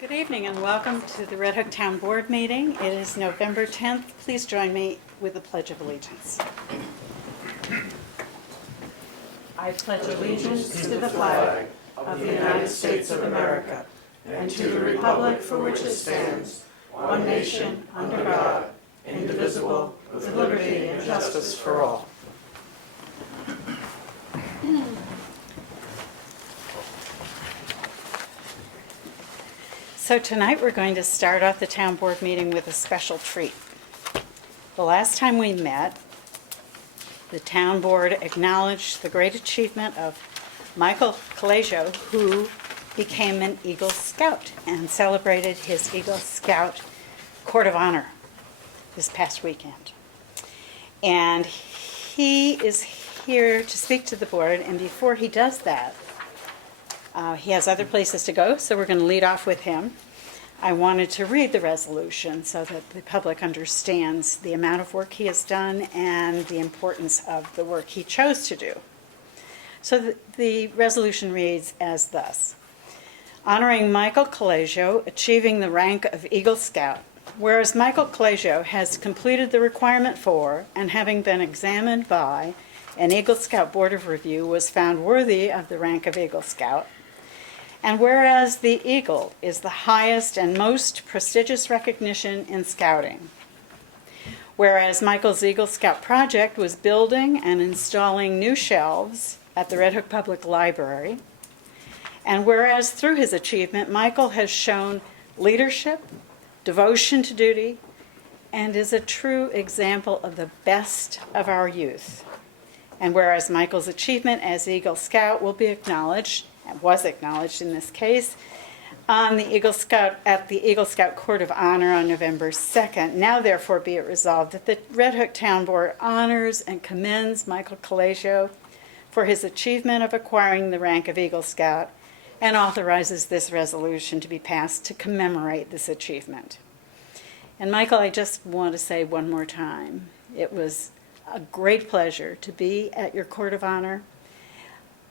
Good evening and welcome to the Red Hook Town Board meeting. It is November 10th. Please join me with the Pledge of Allegiance. I pledge allegiance to the flag of the United States of America and to the republic for which it stands, one nation, under God, indivisible, with liberty and justice for all. So tonight we're going to start off the town board meeting with a special treat. The last time we met, the town board acknowledged the great achievement of Michael Colegio, who became an Eagle Scout and celebrated his Eagle Scout Court of Honor this past weekend. And he is here to speak to the board, and before he does that, he has other places to go, so we're going to lead off with him. I wanted to read the resolution so that the public understands the amount of work he has done and the importance of the work he chose to do. So the resolution reads as thus. Honoring Michael Colegio, achieving the rank of Eagle Scout. Whereas Michael Colegio has completed the requirement for, and having been examined by, an Eagle Scout Board of Review, was found worthy of the rank of Eagle Scout. And whereas the Eagle is the highest and most prestigious recognition in scouting. Whereas Michael's Eagle Scout project was building and installing new shelves at the Red Hook Public Library. And whereas through his achievement, Michael has shown leadership, devotion to duty, and is a true example of the best of our youth. And whereas Michael's achievement as Eagle Scout will be acknowledged, and was acknowledged in this case, on the Eagle Scout at the Eagle Scout Court of Honor on November 2nd. Now therefore be it resolved that the Red Hook Town Board honors and commends Michael Colegio for his achievement of acquiring the rank of Eagle Scout and authorizes this resolution to be passed to commemorate this achievement. And Michael, I just want to say one more time, it was a great pleasure to be at your Court of Honor.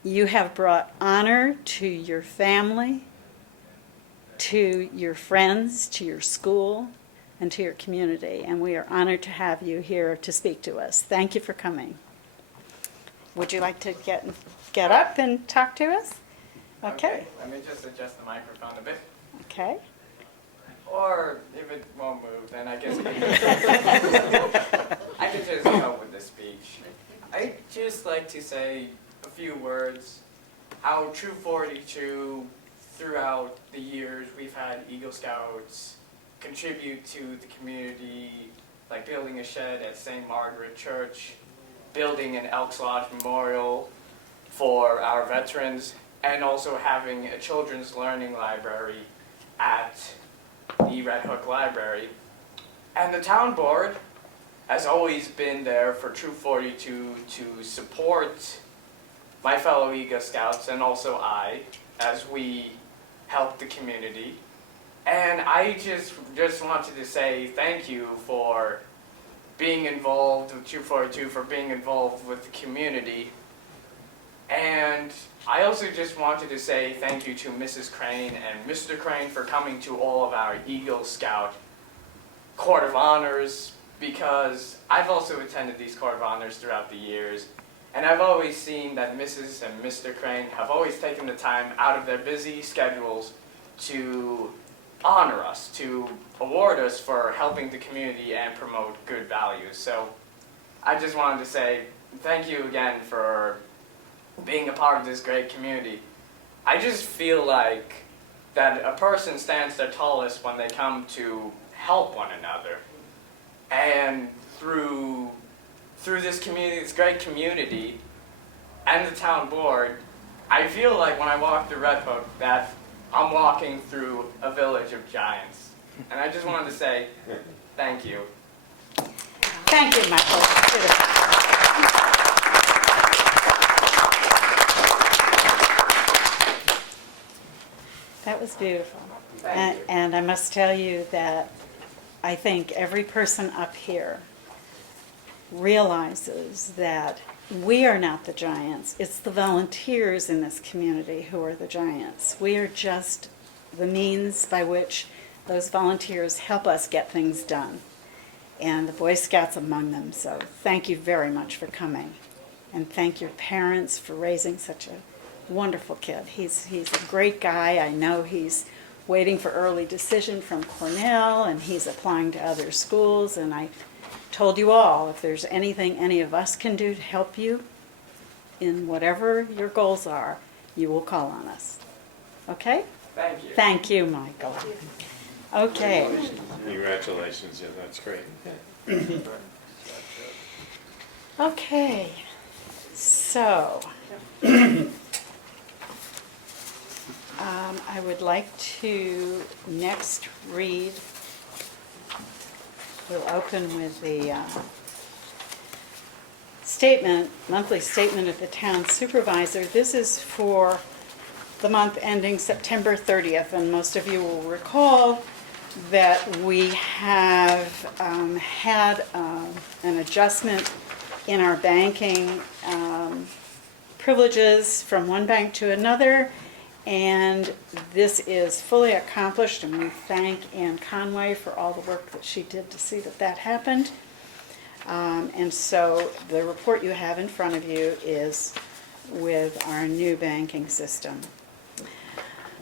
You have brought honor to your family, to your friends, to your school, and to your community, and we are honored to have you here to speak to us. Thank you for coming. Would you like to get up and talk to us? Okay. Let me just adjust the microphone a bit. Okay. Or if it won't move, then I guess I can just go with the speech. I'd just like to say a few words. How True 42, throughout the years, we've had Eagle Scouts contribute to the community, like building a shed at St. Margaret Church, building an Elks Lodge Memorial for our veterans, and also having a children's learning library at the Red Hook Library. And the town board has always been there for True 42 to support my fellow Eagle Scouts and also I, as we help the community. And I just wanted to say thank you for being involved with True 42, for being involved with the community. And I also just wanted to say thank you to Mrs. Crane and Mr. Crane for coming to all of our Eagle Scout Court of Honors, because I've also attended these Court of Honors throughout the years, and I've always seen that Mrs. and Mr. Crane have always taken the time out of their busy schedules to honor us, to award us for helping the community and promote good values. So I just wanted to say thank you again for being a part of this great community. I just feel like that a person stands their tallest when they come to help one another. And through this community, this great community, and the town board, I feel like when I walk through Red Hook that I'm walking through a village of giants. And I just wanted to say thank you. Thank you, Michael. That was beautiful. And I must tell you that I think every person up here realizes that we are not the giants. It's the volunteers in this community who are the giants. We are just the means by which those volunteers help us get things done. And the Boy Scouts among them. So thank you very much for coming. And thank your parents for raising such a wonderful kid. He's a great guy. I know he's waiting for early decision from Cornell, and he's applying to other schools. And I told you all, if there's anything any of us can do to help you in whatever your goals are, you will call on us. Okay? Thank you. Thank you, Michael. Okay. Congratulations, yeah, that's great. Okay. So, I would like to next read, we'll open with the statement, monthly statement of the town supervisor. This is for the month ending September 30th, and most of you will recall that we have had an adjustment in our banking privileges from one bank to another, and this is fully accomplished, and we thank Ann Conway for all the work that she did to see that that happened. And so the report you have in front of you is with our new banking system.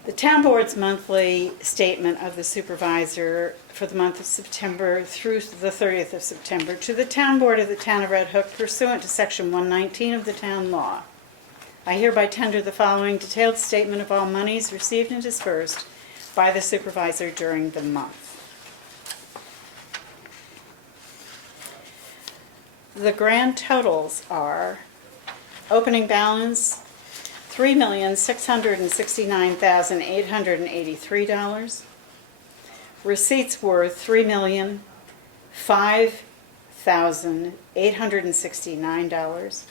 The town board's monthly statement of the supervisor for the month of September through the 30th of September to the town board of the town of Red Hook pursuant to section 119 of the town law. I hereby tender the following detailed statement of all monies received and dispersed by the supervisor during the month. The grand totals are opening balance $3,669,883. Receipts were $3,005,869.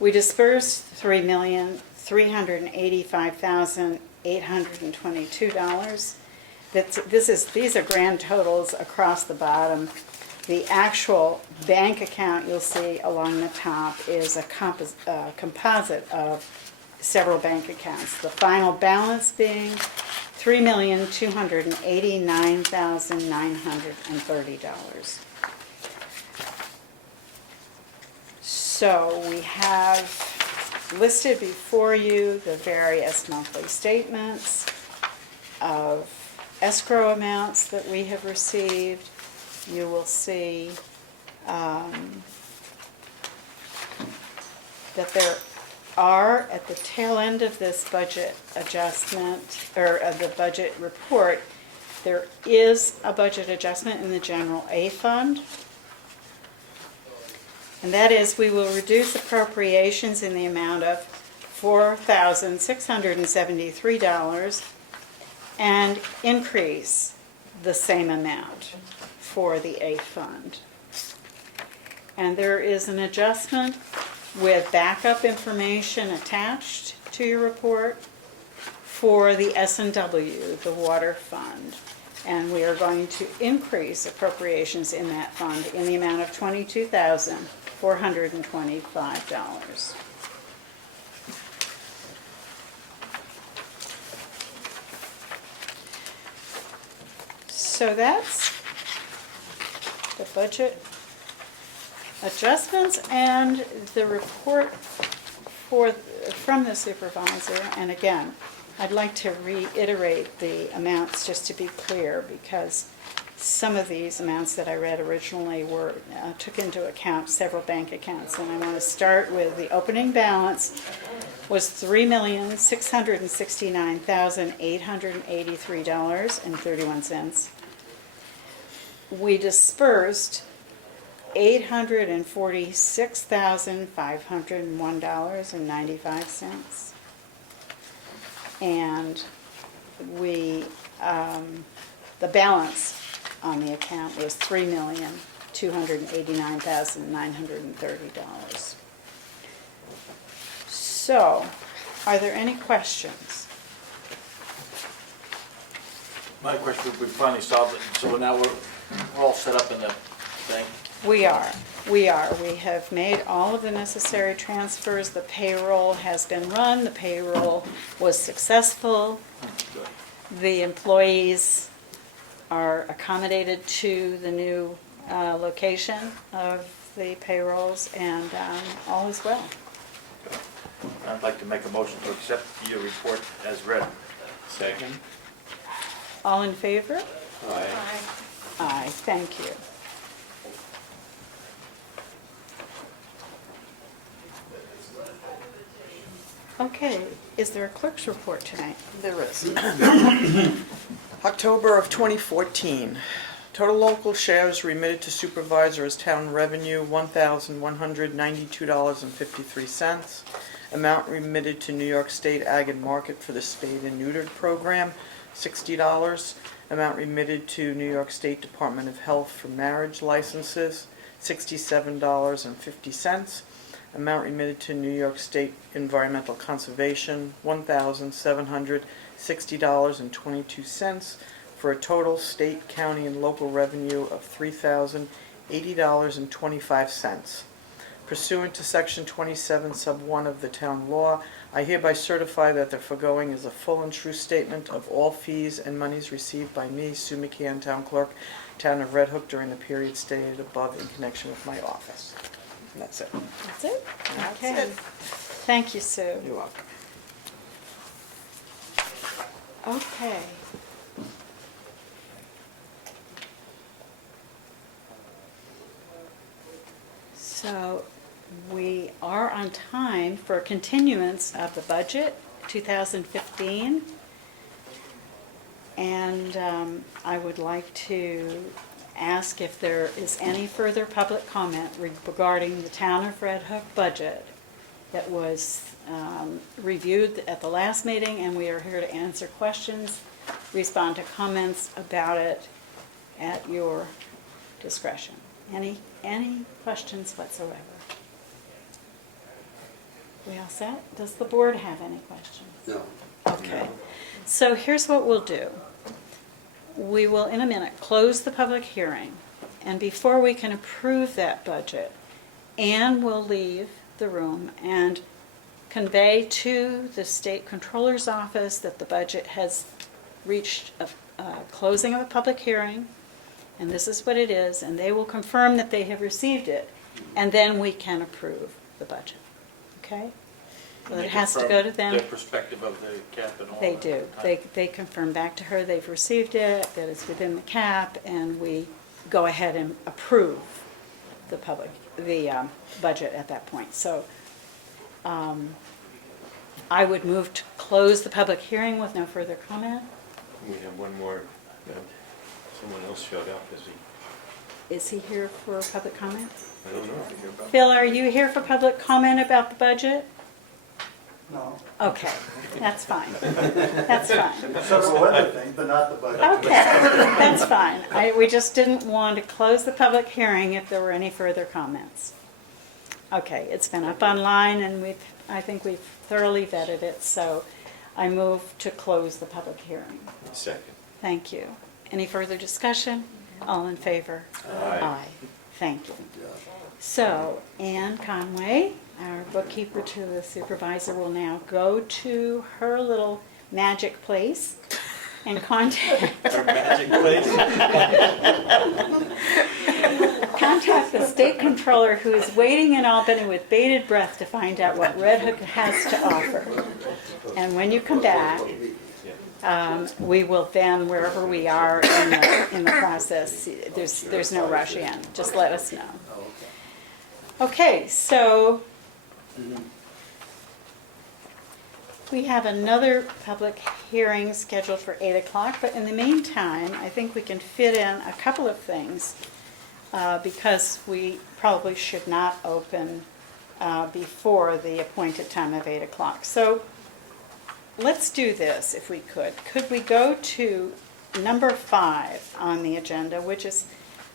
We dispersed $3,385,822. These are grand totals across the bottom. The actual bank account you'll see along the top is a composite of several bank accounts. The final balance being $3,289,930. So we have listed before you the various monthly statements of escrow amounts that we have received. You will see that there are, at the tail end of this budget adjustment, or of the budget report, there is a budget adjustment in the general A fund. And that is, we will reduce appropriations in the amount of $4,673 and increase the same amount for the A fund. And there is an adjustment with backup information attached to your report for the S&W, the water fund. And we are going to increase appropriations in that fund in the amount of $22,425. So that's the budget adjustments and the report from the supervisor. And again, I'd like to reiterate the amounts just to be clear, because some of these amounts that I read originally took into account several bank accounts. And I want to start with the opening balance was $3,669,883.31. We dispersed $846,501.95. And the balance on the account was $3,289,930. So, are there any questions? My question, we finally solved it, so now we're all set up in the bank. We are. We have made all of the necessary transfers. The payroll has been run. The payroll was successful. Good. The employees are accommodated to the new location of the payrolls, and all is well. I'd like to make a motion to accept your report as read. Second? All in favor? Aye. Aye, thank you. Okay, is there a clerk's report tonight? There is. October of 2014, total local shares remitted to supervisor as town revenue, $1,192.53. Amount remitted to New York State Ag and Market for the spayed and neutered program, $60. Amount remitted to New York State Department of Health for marriage licenses, $67.50. Amount remitted to New York State Environmental Conservation, $1,760.22, for a total state, county, and local revenue of $3,080.25. Pursuant to Section 27, Sub 1 of the town law, I hereby certify that the foregoing is a full and true statement of all fees and monies received by me, Sue McCann, Town Clerk, Town of Red Hook, during the period stated above in connection with my office. And that's it. That's it? That's Okay. it. Thank you, Sue. You're welcome. Okay. So we are on time for continuance of the budget 2015. And I would like to ask if there is any further public comment regarding the Town of Red Hook budget that was reviewed at the last meeting, and we are here to answer questions, respond to comments about it at your discretion. Any questions whatsoever? We all set? Does the board have any questions? No. Okay. So here's what we'll do. We will, in a minute, close the public hearing, and before we can approve that budget, Anne will leave the room and convey to the state controller's office that the budget has reached a closing of a public hearing, and this is what it is, and they will confirm that they have received it, and then we can approve the budget. Okay? So it has to go to them. Their perspective of the cap and all They that. do. They confirm back to her they've received it, that it's within the cap, and we go ahead and approve the budget at that point. So I would move to close the public hearing with no further comment. We have one more, someone else showed up, is he? Is he here for public comment? I don't know. Phil, are you here for public comment about the budget? No. Okay, that's fine. That's fine. Several other things, but not the budget. Okay, that's fine. We just didn't want to close the public hearing if there were any further comments. Okay, it's been up online, and I think we've thoroughly vetted it, so I move to close the public hearing. Second. Thank you. Any further discussion? All in favor? Aye. Thank you. So, Ann Conway, our bookkeeper to the supervisor, will now go to her little magic place and contact Our magic place. the state controller, who is waiting in Albany with bated breath to find out what Red Hook has to offer. And when you come back, we will then, wherever we are in the process, there's no rush in. Just let us know. Okay, so we have another public hearing scheduled for 8 o'clock, but in the meantime, I think we can fit in a couple of things because we probably should not open before the appointed time of 8 o'clock. So let's do this if we could. Could we go to number 5 on the agenda, which is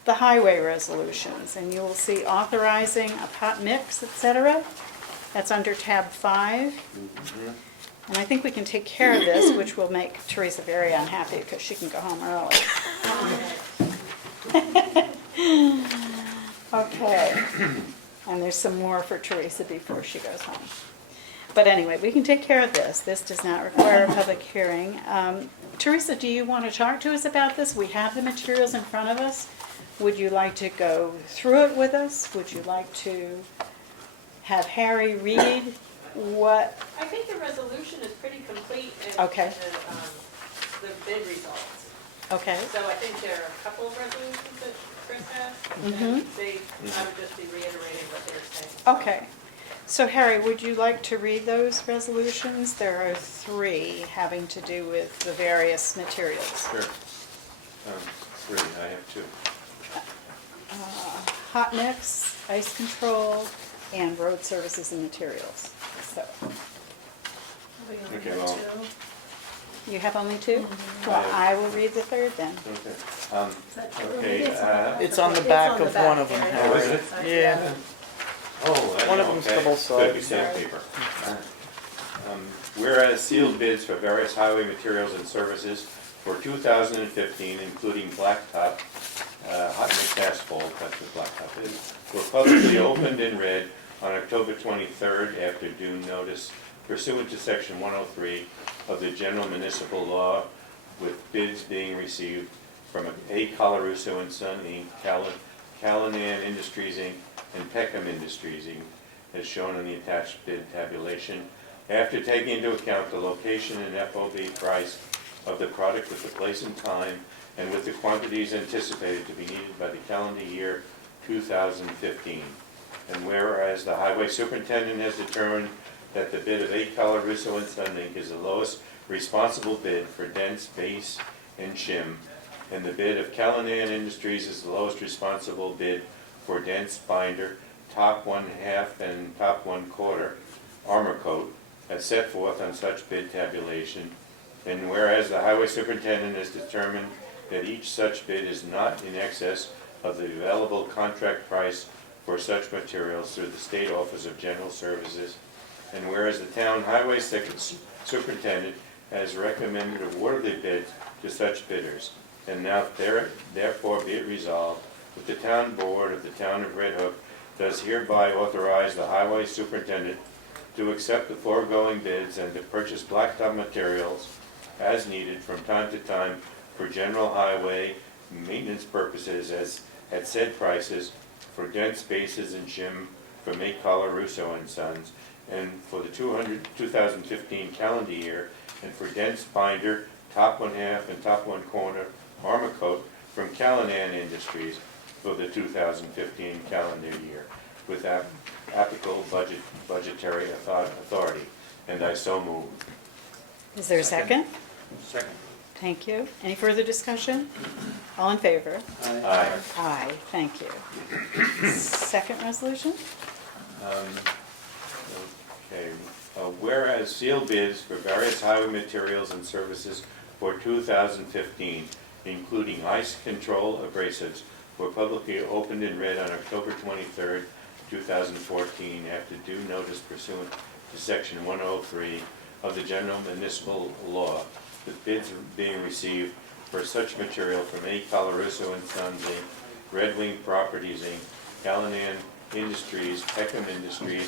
the highway resolutions, and you will see authorizing a pot mix, etc. That's under tab 5. And I think we can take care of this, which will make Teresa very unhappy because she can go home early. Okay. And there's some more for Teresa before she goes home. But anyway, we can take care of this. This does not require a public hearing. Teresa, do you want to talk to us about this? We have the materials in front of us. Would you like to go through it with us? Would you like to have Harry read what? I think the resolution is pretty complete in Okay. the bid results. Okay. So I think there are a couple of resolutions that Chris has, Mhm. and I would just be reiterating what they're saying. Okay. So Harry, would you like to read those resolutions? There are 3 having to do with the various materials. Sure. 3, I have 2. Hot mix, ice control, and road services and materials. So, Okay, well, you have only 2? Well, I will read the 3rd then. okay, It's on the back of one of them, oh, is Harry. it? Yeah, Oh, One of them's okay. double sided. Good, we saved paper. Whereas sealed bids for various highway materials and services for 2015, including blacktop, hot mix asphalt, that's what blacktop is, were publicly opened and read on October 23rd after due notice pursuant to section 103 of the general municipal law, with bids being received from A. Colarusso and Son, Inc., Callanan Industries, Inc., and Peckham Industries, Inc., as shown on the attached bid tabulation, after taking into account the location and FOB price of the product with the place and time, and with the quantities anticipated to be needed by the calendar year 2015. And whereas the highway superintendent has determined that the bid of A. Colarusso and Son, Inc. is the lowest responsible bid for dense base and shim, and the bid of Callanan Industries is the lowest responsible bid for dense binder, top 1/2 and top 1/4 armor coat, as set forth on such bid tabulation. And whereas the highway superintendent has determined that each such bid is not in excess of the available contract price for such materials through the State Office of General Services, and whereas the town highway superintendent has recommended award of the bid to such bidders, and now therefore be it resolved that the town board of the town of Red Hook does hereby authorize the highway superintendent to accept the foregoing bids and to purchase blacktop materials as needed from time to time for general highway maintenance purposes as at said prices for dense bases and shim from A. Colarusso and Sons, and for the 2015 calendar year, and for dense binder, top 1/2 and top 1/4 armor coat from Callanan Industries for the 2015 calendar year, with applicable budgetary authority. And I so move. Is there a second? Second. Thank you. Any further discussion? All in favor? Aye. Aye, thank you. Second resolution? Okay, whereas sealed bids for various highway materials and services for 2015, including ice control abrasives, were publicly opened and read on October 23rd, 2014, after due notice pursuant to section 103 of the general municipal law, with bids being received for such material from A. Colarusso and Sons, Inc., Red Wing Properties, Inc., Callanan Industries, Peckham Industries,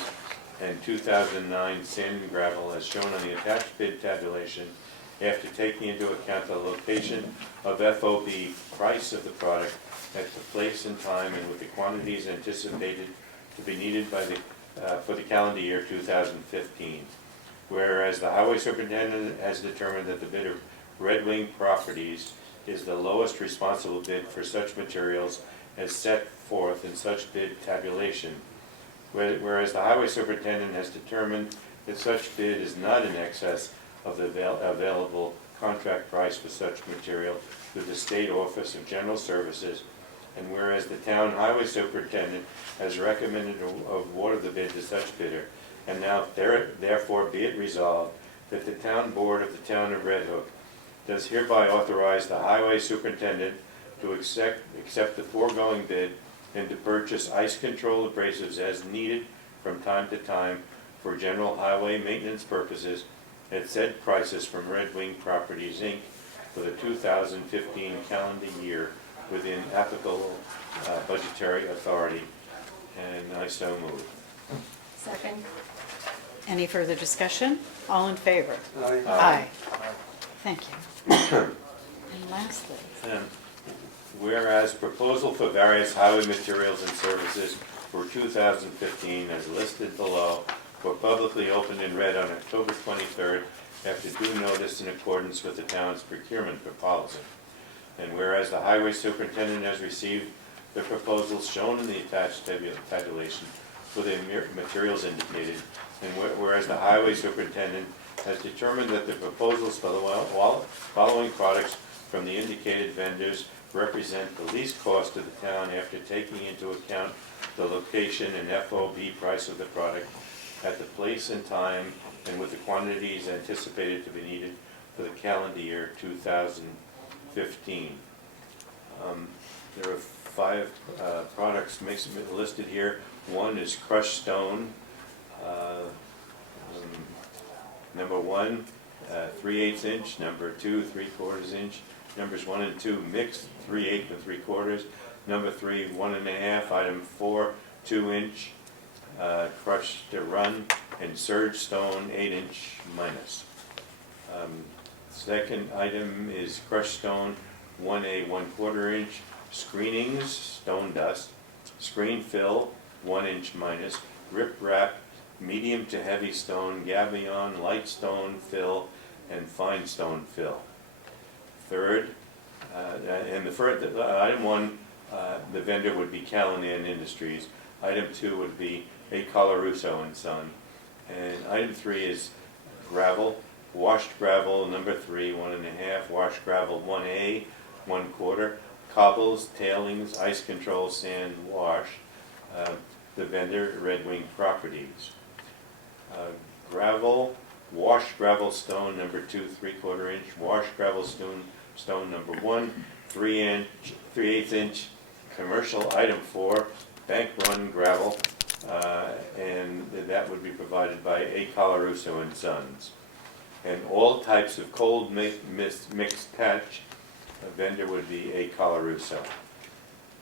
and 2009 Sand and Gravel, as shown on the attached bid tabulation, after taking into account the location of FOB, price of the product, at the place and time, and with the quantities anticipated to be needed by the, for the calendar year 2015. Whereas the highway superintendent has determined that the bid of Red Wing Properties is the lowest responsible bid for such materials as set forth in such bid tabulation. Whereas the highway superintendent has determined that such bid is not in excess of the available contract price for such material through the State Office of General Services, and whereas the town highway superintendent has recommended award of the bid to such bidder, and now therefore be it resolved that the town board of the town of Red Hook does hereby authorize the highway superintendent to accept the foregoing bid and to purchase ice control abrasives as needed from time to time for general highway maintenance purposes at said prices from Red Wing Properties, Inc. for the 2015 calendar year within applicable budgetary authority. And I so move. Second. Any further discussion? All in favor? Aye. Aye. Thank you. And lastly, Whereas proposal for various highway materials and services for 2015 as listed below were publicly opened and read on October 23rd after due notice in accordance with the town's procurement policy. And whereas the highway superintendent has received the proposals shown in the attached tabulation for the materials indicated, and whereas the highway superintendent has determined that the proposals for the following products from the indicated vendors represent the least cost to the town after taking into account the location and FOB price of the product at the place and time and with the quantities anticipated to be needed for the calendar year 2015. There are 5 products listed here. One is crushed stone. Number 1, 3/8 inch. Number 2, 3/4 inch. Numbers 1 and 2 mixed, 3/8 and 3/4. Number 3, 1.5. Item 4, 2 inch crushed run, and surge stone 8 inch minus. Second item is crushed stone 1A 1/4 inch screenings, stone dust, screen fill 1 inch minus, rip wrap, medium to heavy stone, gabion, light stone fill, and fine stone fill. Third, item 1, the vendor would be Callahan Industries. Item 2 would be A. Colarusso and Son. And item 3 is gravel, washed gravel number 3, 1.5, washed gravel 1A, 1/4, cobbles, tailings, ice control, sand, wash. The vendor, Red Wing Properties. Gravel, washed gravel stone number 2, 3/4 inch, washed gravel stone number 1, 3/8 inch, commercial item 4, bank run gravel, and that would be provided by A. Colarusso and Sons. And all types of cold mixed patch, a vendor would be A. Colarusso.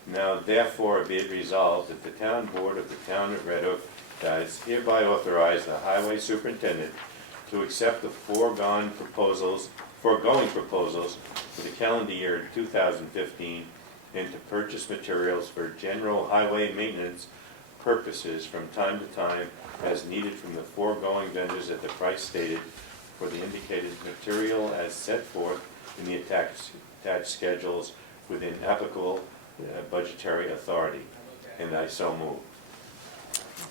Now therefore be it resolved that the town board of the town of Red Hook does hereby authorize the highway superintendent to accept the foregoing proposals for the calendar year 2015 and to purchase materials for general highway maintenance purposes from time to time as needed from the foregoing vendors at the price stated for the indicated material as set forth in the attached schedules within applicable budgetary authority. And I so move.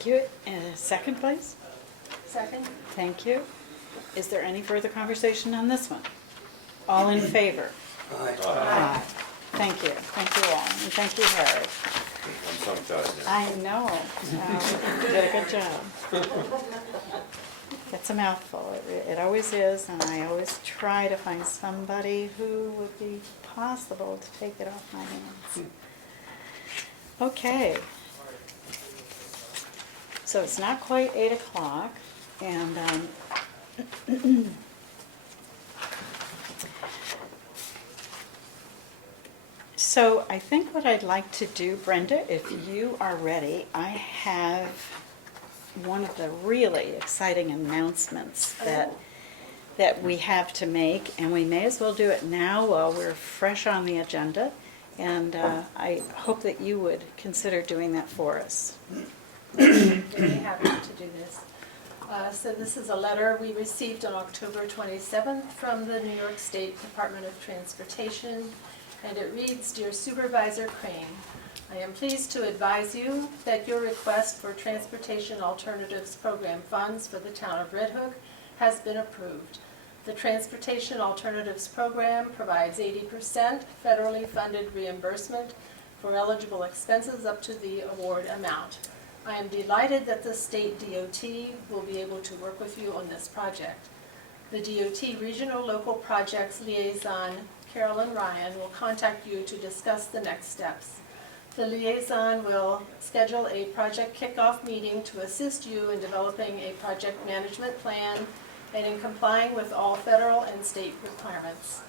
thank you. And a second, please? Second. Thank you. Is there any further conversation on this one? All in favor? Aye. Thank you all, and thank you, Harry. I'm tongue-tied now. I know. You did a good job. It's a mouthful. It always is, and I always try to find somebody who would be possible to take it off my hands. Okay. So it's not quite 8 o'clock, and so I think what I'd like to do, Brenda, if you are ready, I have one of the really exciting announcements that we have to make, and we may as well do it now while we're fresh on the agenda, and I hope that you would consider doing that for us. Very happy to do this. So this is a letter we received on October 27th from the New York State Department of Transportation, and it reads, Dear Supervisor Crane, I am pleased to advise you that your request for Transportation Alternatives Program funds for the town of Red Hook has been approved. The Transportation Alternatives Program provides 80% federally funded reimbursement for eligible expenses up to the award amount. I am delighted that the state DOT will be able to work with you on this project. The DOT Regional Local Projects Liaison, Carolyn Ryan, will contact you to discuss the next steps. The liaison will schedule a project kickoff meeting to assist you in developing a project management plan and in complying with all federal and state requirements.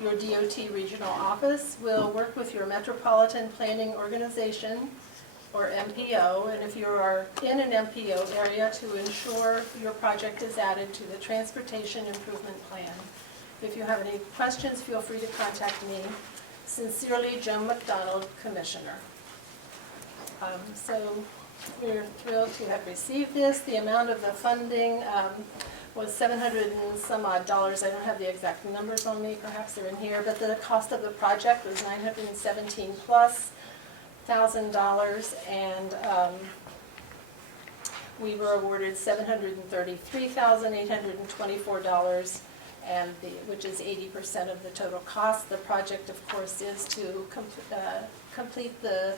Your DOT regional office will work with your metropolitan planning organization or MPO, and if you are in an MPO area, to ensure your project is added to the Transportation Improvement Plan. If you have any questions, feel free to contact me. Sincerely, Joan McDonald, Commissioner. So we're thrilled to have received this. The amount of the funding was $700 and some odd dollars. I don't have the exact numbers on me, perhaps they're in here, but the cost of the project was $917 plus $1,000, and we were awarded $733,824, and which is 80% of the total cost. The project, of course, is to complete the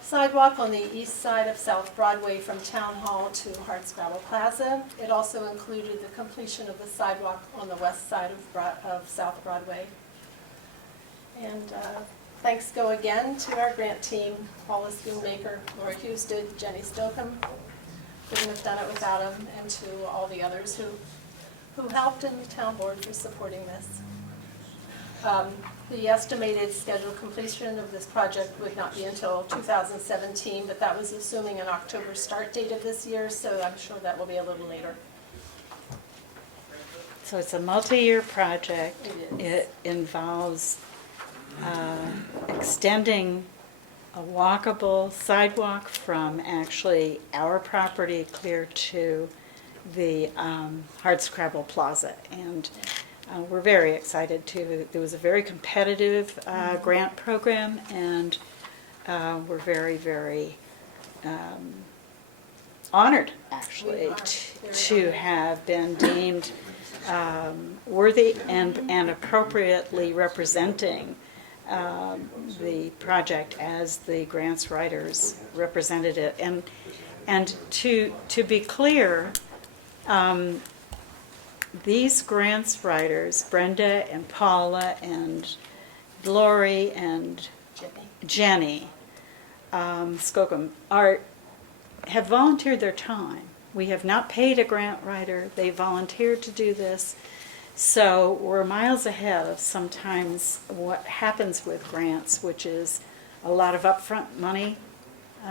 sidewalk on the east side of South Broadway from Town Hall to Hardscrabble Plaza. It also included the completion of the sidewalk on the west side of South Broadway. And thanks go again to our grant team, Paula Spoonmaker, Laura Houston, Jenny Stockham. Couldn't have done it without them, and to all the others who helped, and the town board for supporting this. The estimated scheduled completion of this project would not be until 2017, but that was assuming an October start date of this year, so I'm sure that will be a little later. So it's a multi-year project. It is. It involves extending a walkable sidewalk from actually our property clear to the Hardscrabble Plaza. And we're very excited too. There was a very competitive grant program, and we're very, very honored, actually, We are very to honored. have been deemed worthy and appropriately representing the project as the grants writers represented it. And to be clear, these grants writers, Brenda and Paula and Lori and Jenny Skocum, have volunteered their time. We have not paid a grant writer. They volunteered to do this. So we're miles ahead of sometimes what happens with grants, which is a lot of upfront money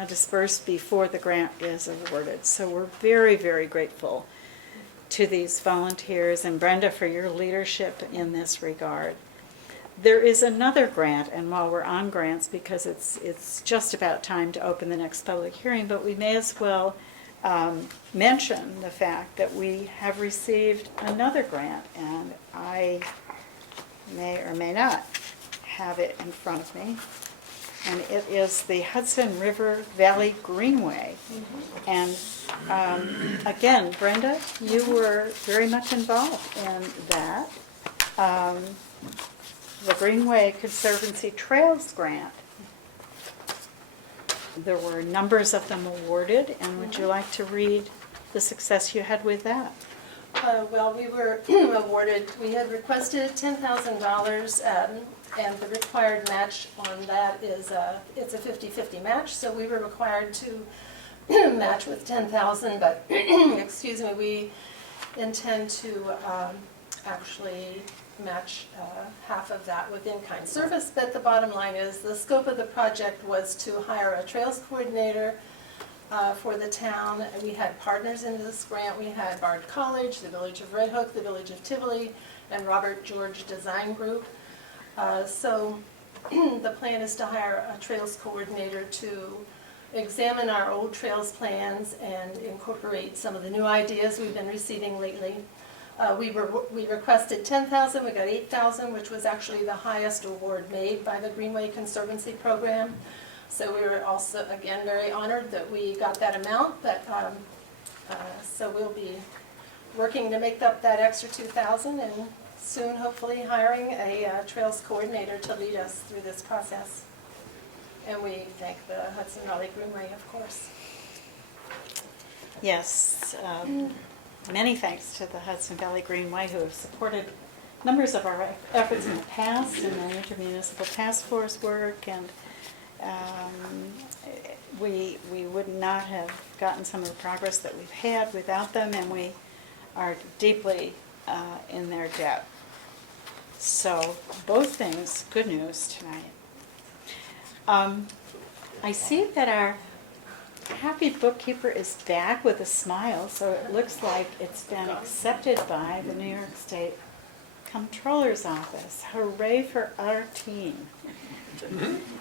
dispersed before the grant is awarded. So we're very, very grateful to these volunteers, and Brenda for your leadership in this regard. There is another grant, and while we're on grants, because it's just about time to open the next public hearing, but we may as well mention the fact that we have received another grant, and I may or may not have it in front of me. And it is the Hudson River Valley Greenway. And again, Brenda, you were very much involved in that. The Greenway Conservancy Trails Grant. There were numbers of them awarded, and would you like to read the success you had with that? Well, we were awarded, we had requested $10,000, and the required match on that is, it's a 50-50 match, so we were required to match with $10,000, but, excuse me, we intend to actually match half of that with in-kind service, but the bottom line is the scope of the project was to hire a trails coordinator for the town. We had partners in this grant. We had Bard College, the Village of Red Hook, the Village of Tivoli, and Robert George Design Group. So the plan is to hire a trails coordinator to examine our old trails plans and incorporate some of the new ideas we've been receiving lately. We requested $10,000, we got $8,000, which was actually the highest award made by the Greenway Conservancy Program. So we were also, again, very honored that we got that amount, but so we'll be working to make up that extra $2,000 and soon hopefully hiring a trails coordinator to lead us through this process. And we thank the Hudson Valley Greenway, of course. Yes, many thanks to the Hudson Valley Greenway, who have supported numbers of our efforts in the past in the intermunicipal task force work, and we would not have gotten some of the progress that we've had without them, and we are deeply in their debt. So both things, good news tonight. I see that our Happy Bookkeeper is back with a smile, so it looks like it's been accepted by the New York State Comptroller's Office. Hooray for our team.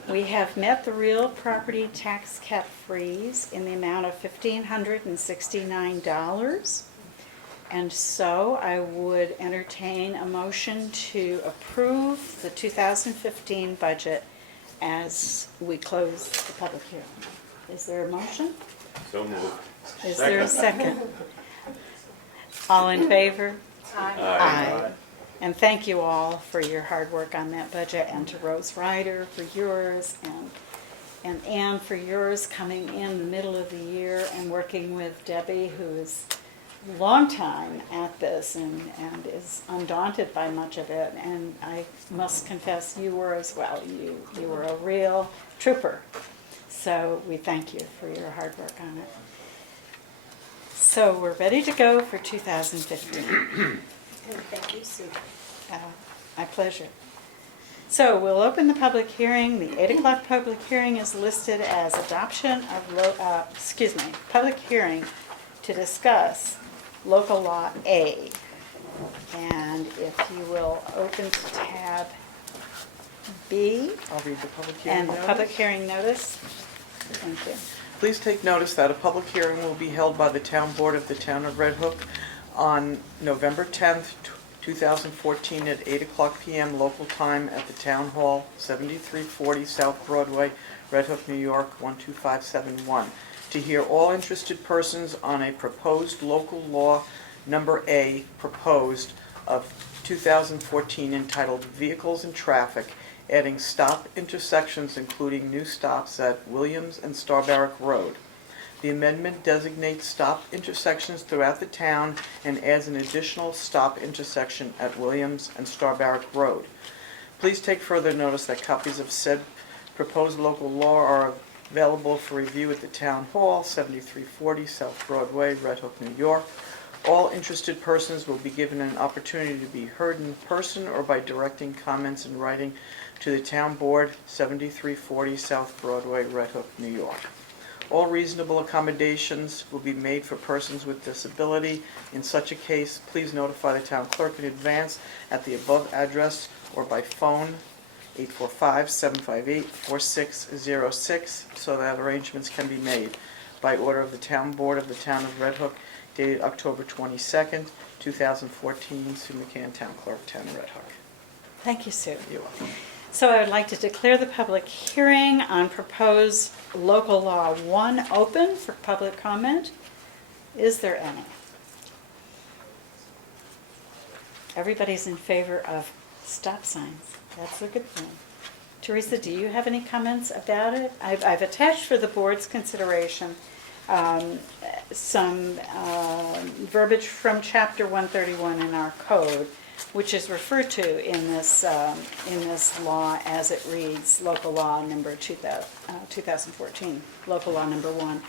We have met the real property tax cap freeze in the amount of $1,569. And so I would entertain a motion to approve the 2015 budget as we close the public hearing. Is there a motion? So moved. Is there a second? All in favor? Aye. And thank you all for your hard work on that budget, and to Rose Ryder for yours, and Ann for yours, coming in the middle of the year and working with Debbie, who is a long time at this and is undaunted by much of it. And I must confess, you were as well. You were a real trooper. So we thank you for your hard work on it. So we're ready to go for 2015. And thank you, Sue. My pleasure. So we'll open the public hearing. The 8 o'clock public hearing is listed as adoption of, public hearing to discuss local law A. And if you will open to tab B I'll read the public hearing and the notice. public hearing notice. Thank you. Please take notice that a public hearing will be held by the Town Board of the Town of Red Hook on November 10th, 2014 at 8 o'clock p.m. local time at the Town Hall, 7340 South Broadway, Red Hook, New York, 12571, to hear all interested persons on a proposed local law number A proposed of 2014 entitled Vehicles and Traffic, adding stop intersections including new stops at Williams and Starbarrock Road. The amendment designates stop intersections throughout the town and adds an additional stop intersection at Williams and Starbarrock Road. Please take further notice that copies of said proposed local law are available for review at the Town Hall, 7340 South Broadway, Red Hook, New York. All interested persons will be given an opportunity to be heard in person or by directing comments in writing to the Town Board, 7340 South Broadway, Red Hook, New York. All reasonable accommodations will be made for persons with disability. In such a case, please notify the town clerk in advance at the above address or by phone, 845-758-4606, so that arrangements can be made. By order of the Town Board of the Town of Red Hook, dated October 22nd, 2014, Sue McCann, Town Clerk, Town of Red Hook. Thank you, Sue. You're welcome. So I would like to declare the public hearing on proposed local law 1 open for public comment. Is there any? Everybody's in favor of stop signs. That's a good thing. Teresa, do you have any comments about it? I've attached for the board's consideration some verbiage from Chapter 131 in our code, which is referred to in this law as it reads, local law number 2014, local law number 1.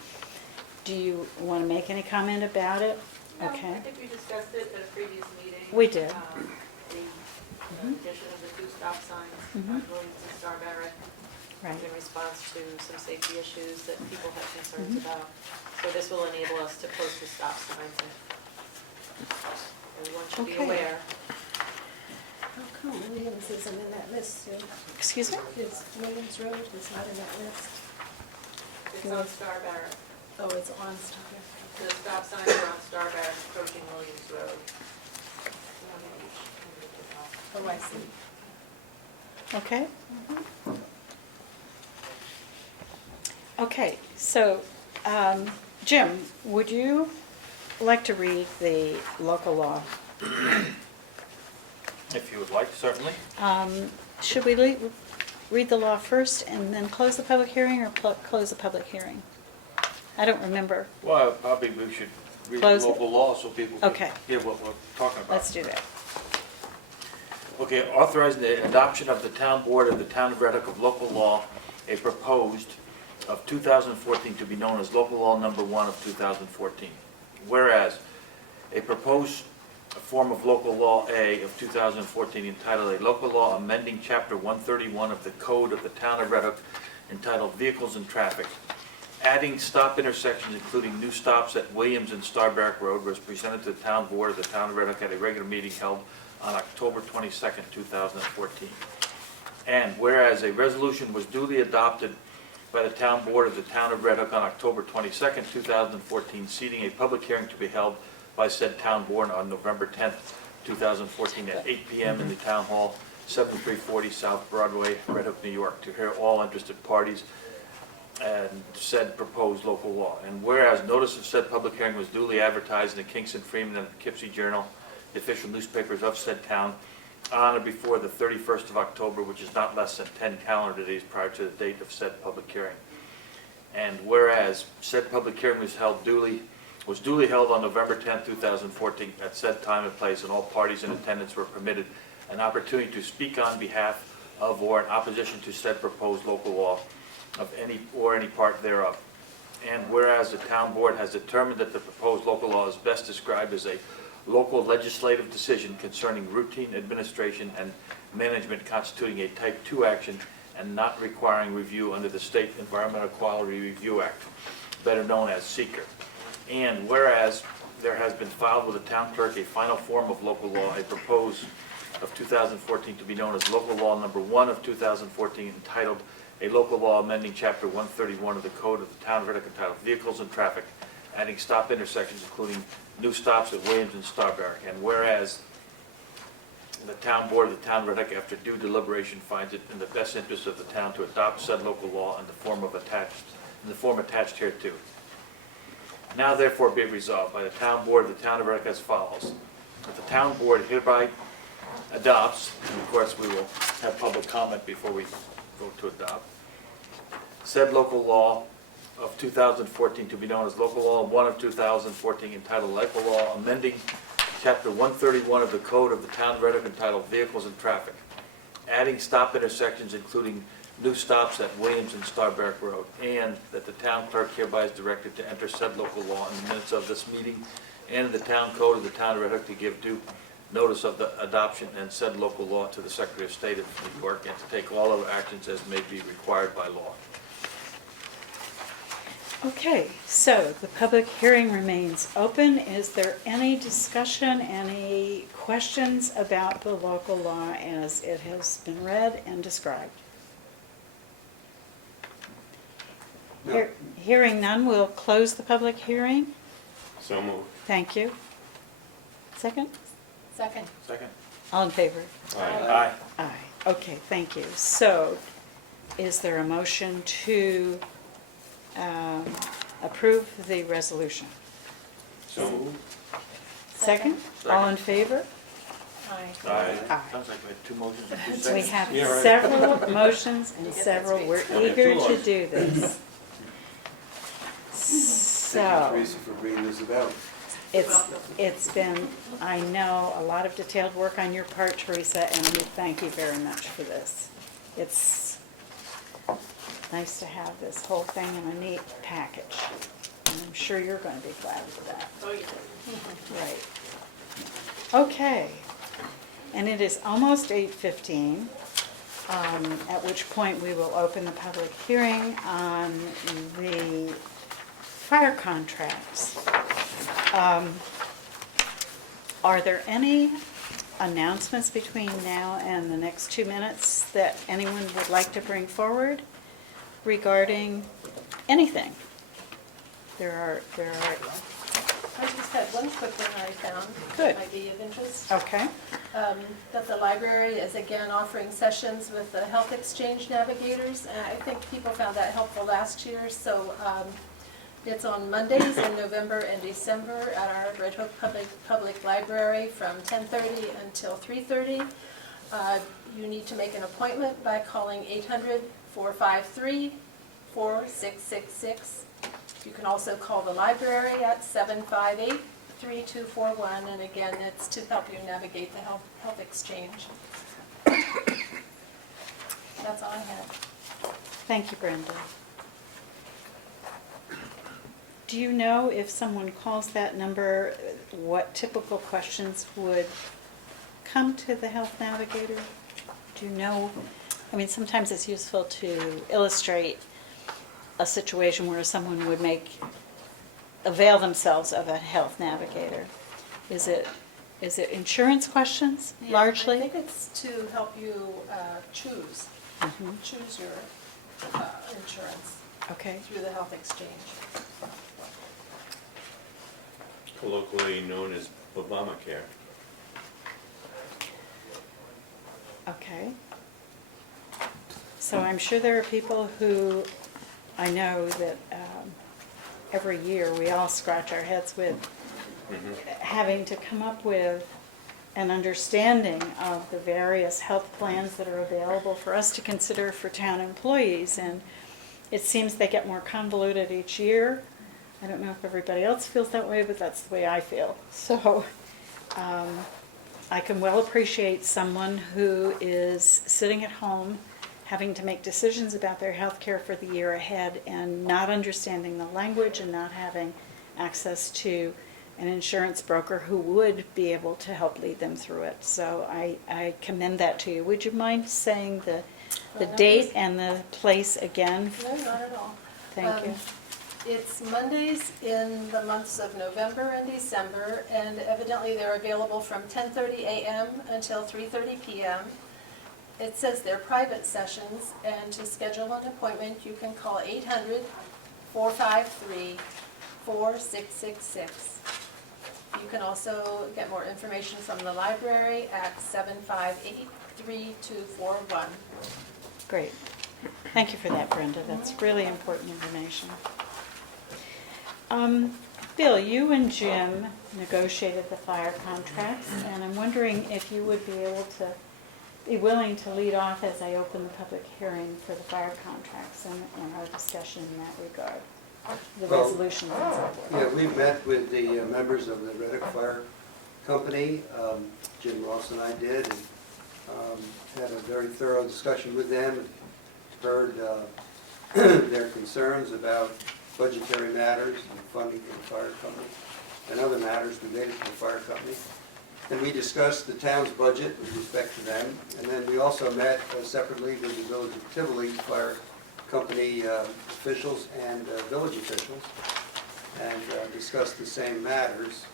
Do you want to make any comment about it? No, Okay. I think we discussed it at a previous meeting. We did. The addition of the 2 stop signs on Williams and Starbarrock Right. in response to some safety issues that people have concerns about. So this will enable us to post the stop signs, and everyone should be Okay. aware. How come Williams isn't in that list, Sue? Excuse me? Is Williams Road is not in that list? It's on Starbarrock. Oh, it's on Star. The stop signs are on Starbarrock approaching Williams Road. Oh, I see. Okay. Okay, so, Jim, would you like to read the local law? If you would like, certainly. Should we read the law first and then close the public hearing, or close the public hearing? I don't remember. Well, probably we should read the Close it? local law so people can Okay. hear what we're talking about. Let's do that. Okay, authorizing the adoption of the Town Board of the Town of Red Hook of local law, a proposed of 2014 to be known as local law number 1 of 2014. Whereas, a proposed form of local law A of 2014 entitled a local law amending chapter 131 of the Code of the Town of Red Hook entitled Vehicles and Traffic, adding stop intersections, including new stops at Williams and Starbark Road, was presented to the town board of the town of Red Hook at a regular meeting held on October 22nd, 2014. And whereas a resolution was duly adopted by the town board of the town of Red Hook on October 22nd, 2014, seating a public hearing to be held by said town board on November 10th, 2014 at 8 p.m. in the town hall, 7340 South Broadway, Red Hook, New York, to hear all interested parties and said proposed local law. And whereas notice of said public hearing was duly advertised in the Kingston Freeman and Poughkeepsie Journal, the official newspapers of said town, on or before the 31st of October, which is not less than 10 calendar days prior to the date of said public hearing. And whereas said public hearing was duly held on November 10th, 2014, at said time and place, and all parties in attendance were permitted an opportunity to speak on behalf of or in opposition to said proposed local law of any part thereof. And whereas the town board has determined that the proposed local law is best described as a local legislative decision concerning routine administration and management constituting a Type 2 action and not requiring review under the State Environmental Quality Review Act, better known as SEQR. And whereas there has been filed with the town clerk a final form of local law, a proposed of 2014 to be known as Local Law Number 1 of 2014, entitled A Local Law Amending Chapter 131 of the Code of the Town of Red Hook entitled Vehicles and Traffic, adding stop intersections, including new stops at Williams and Starbark. And whereas the town board of the town of Red Hook, after due deliberation, finds it in the best interest of the town to adopt said local law in the form attached hereto. Now therefore be it resolved by the town board of the town of Red Hook as follows. That the town board hereby adopts, and of course we will have public comment before we vote to adopt, said local law of 2014 to be known as Local Law 1 of 2014, entitled Local Law Amending Chapter 131 of the Code of the Town of Red Hook entitled Vehicles and Traffic, adding stop intersections, including new stops at Williams and Starbark Road, and that the town clerk hereby is directed to enter said local law in the minutes of this meeting and in the town code of the town of Red Hook, to give due notice of the adoption and said local law to the Secretary of State of New York, and to take all other actions as may be required by law. Okay, so the public hearing remains open. Is there any discussion, any questions about the local law as it has been read and described? No. Hearing none, we'll close the public hearing. So moved. Thank you. Second? Second. Second? All in favor? Aye. Aye. Okay, thank you. So, is there a motion to approve the resolution? So moved. Second? All in favor? Aye. Aye. Aye. Sounds like we had two motions and two We seconds. have Yeah, right. several motions and Get that several, straight. we're Yeah, we have eager two to laws. do this. Thank you, So, Tracy, for bringing this about. it's been, I know, a lot of detailed work on your part, Teresa, and we thank you very much for this. It's nice to have this whole thing in a neat package, and I'm sure you're going to be glad for that. Oh, yeah. Right. Okay, and it is almost 8:15, at which point we will open the public hearing on the fire contracts. Are there any announcements between now and the next 2 minutes that anyone would like to bring forward regarding anything? There are, I just had one quick one I found. Good. That might be of interest. okay, That the library is again offering sessions with the health exchange navigators. And I think people found that helpful last year, so it's on Mondays in November and December at our Red Hook Public Library from 10:30 until 3:30. You need to make an appointment by calling 800-453-4666. You can also call the library at 758-3241, and again, it's to help you navigate the health exchange. That's all I had. thank you, Brenda. Do you know if someone calls that number, what typical questions would come to the health navigator? Do you know? I mean, sometimes it's useful to illustrate a situation where someone would avail themselves of a health navigator? Is it insurance questions Yeah, largely? I think it's to help you choose your insurance Okay, through the health exchange. Colloquially known as Obamacare. okay. So I'm sure there are people who, I know that every year we all scratch our heads with having to come up with an understanding of the various health plans that are available for us to consider for town employees. And it seems they get more convoluted each year. I don't know if everybody else feels that way, but that's the way I feel. So I can well appreciate someone who is sitting at home having to make decisions about their health care for the year ahead and not understanding the language and not having access to an insurance broker who would be able to help lead them through it. So I commend that to you. Would you mind saying the date and the place again? No, not at all. Thank you. It's Mondays in the months of November and December, and evidently they're available from 10:30 a.m. until 3:30 p.m. It says they're private sessions, and to schedule an appointment, you can call 800-453-4666. You can also get more information from the library at 758-3241. Great. Thank you for that, Brenda. That's really important information. Bill, you and Jim negotiated the fire contracts, and I'm wondering if you would be willing to lead off as I open the public hearing for the fire contracts and our discussion in that regard, the Well, resolutions and so forth. Yeah, we met with the members of the Red Hook Fire Company. Jim Ross and I did, and had a very thorough discussion with them, heard their concerns about budgetary matters and funding for the fire company and other matters related to the fire company. And we discussed the town's budget with respect to them. And then we also met separately with the Village of Tivoli Fire Company officials and village officials and discussed the same matters.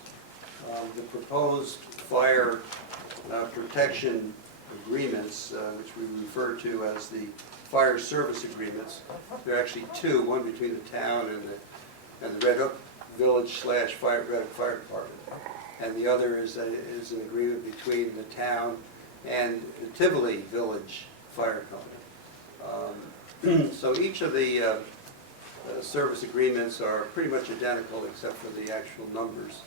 The proposed fire protection agreements, which we refer to as the fire service agreements, there are actually two, one between the town and the Red Hook Village / Red Hook Fire Department. And the other is an agreement between the town and the Tivoli Village Fire Company. So each of the service agreements are pretty much identical except for the actual numbers.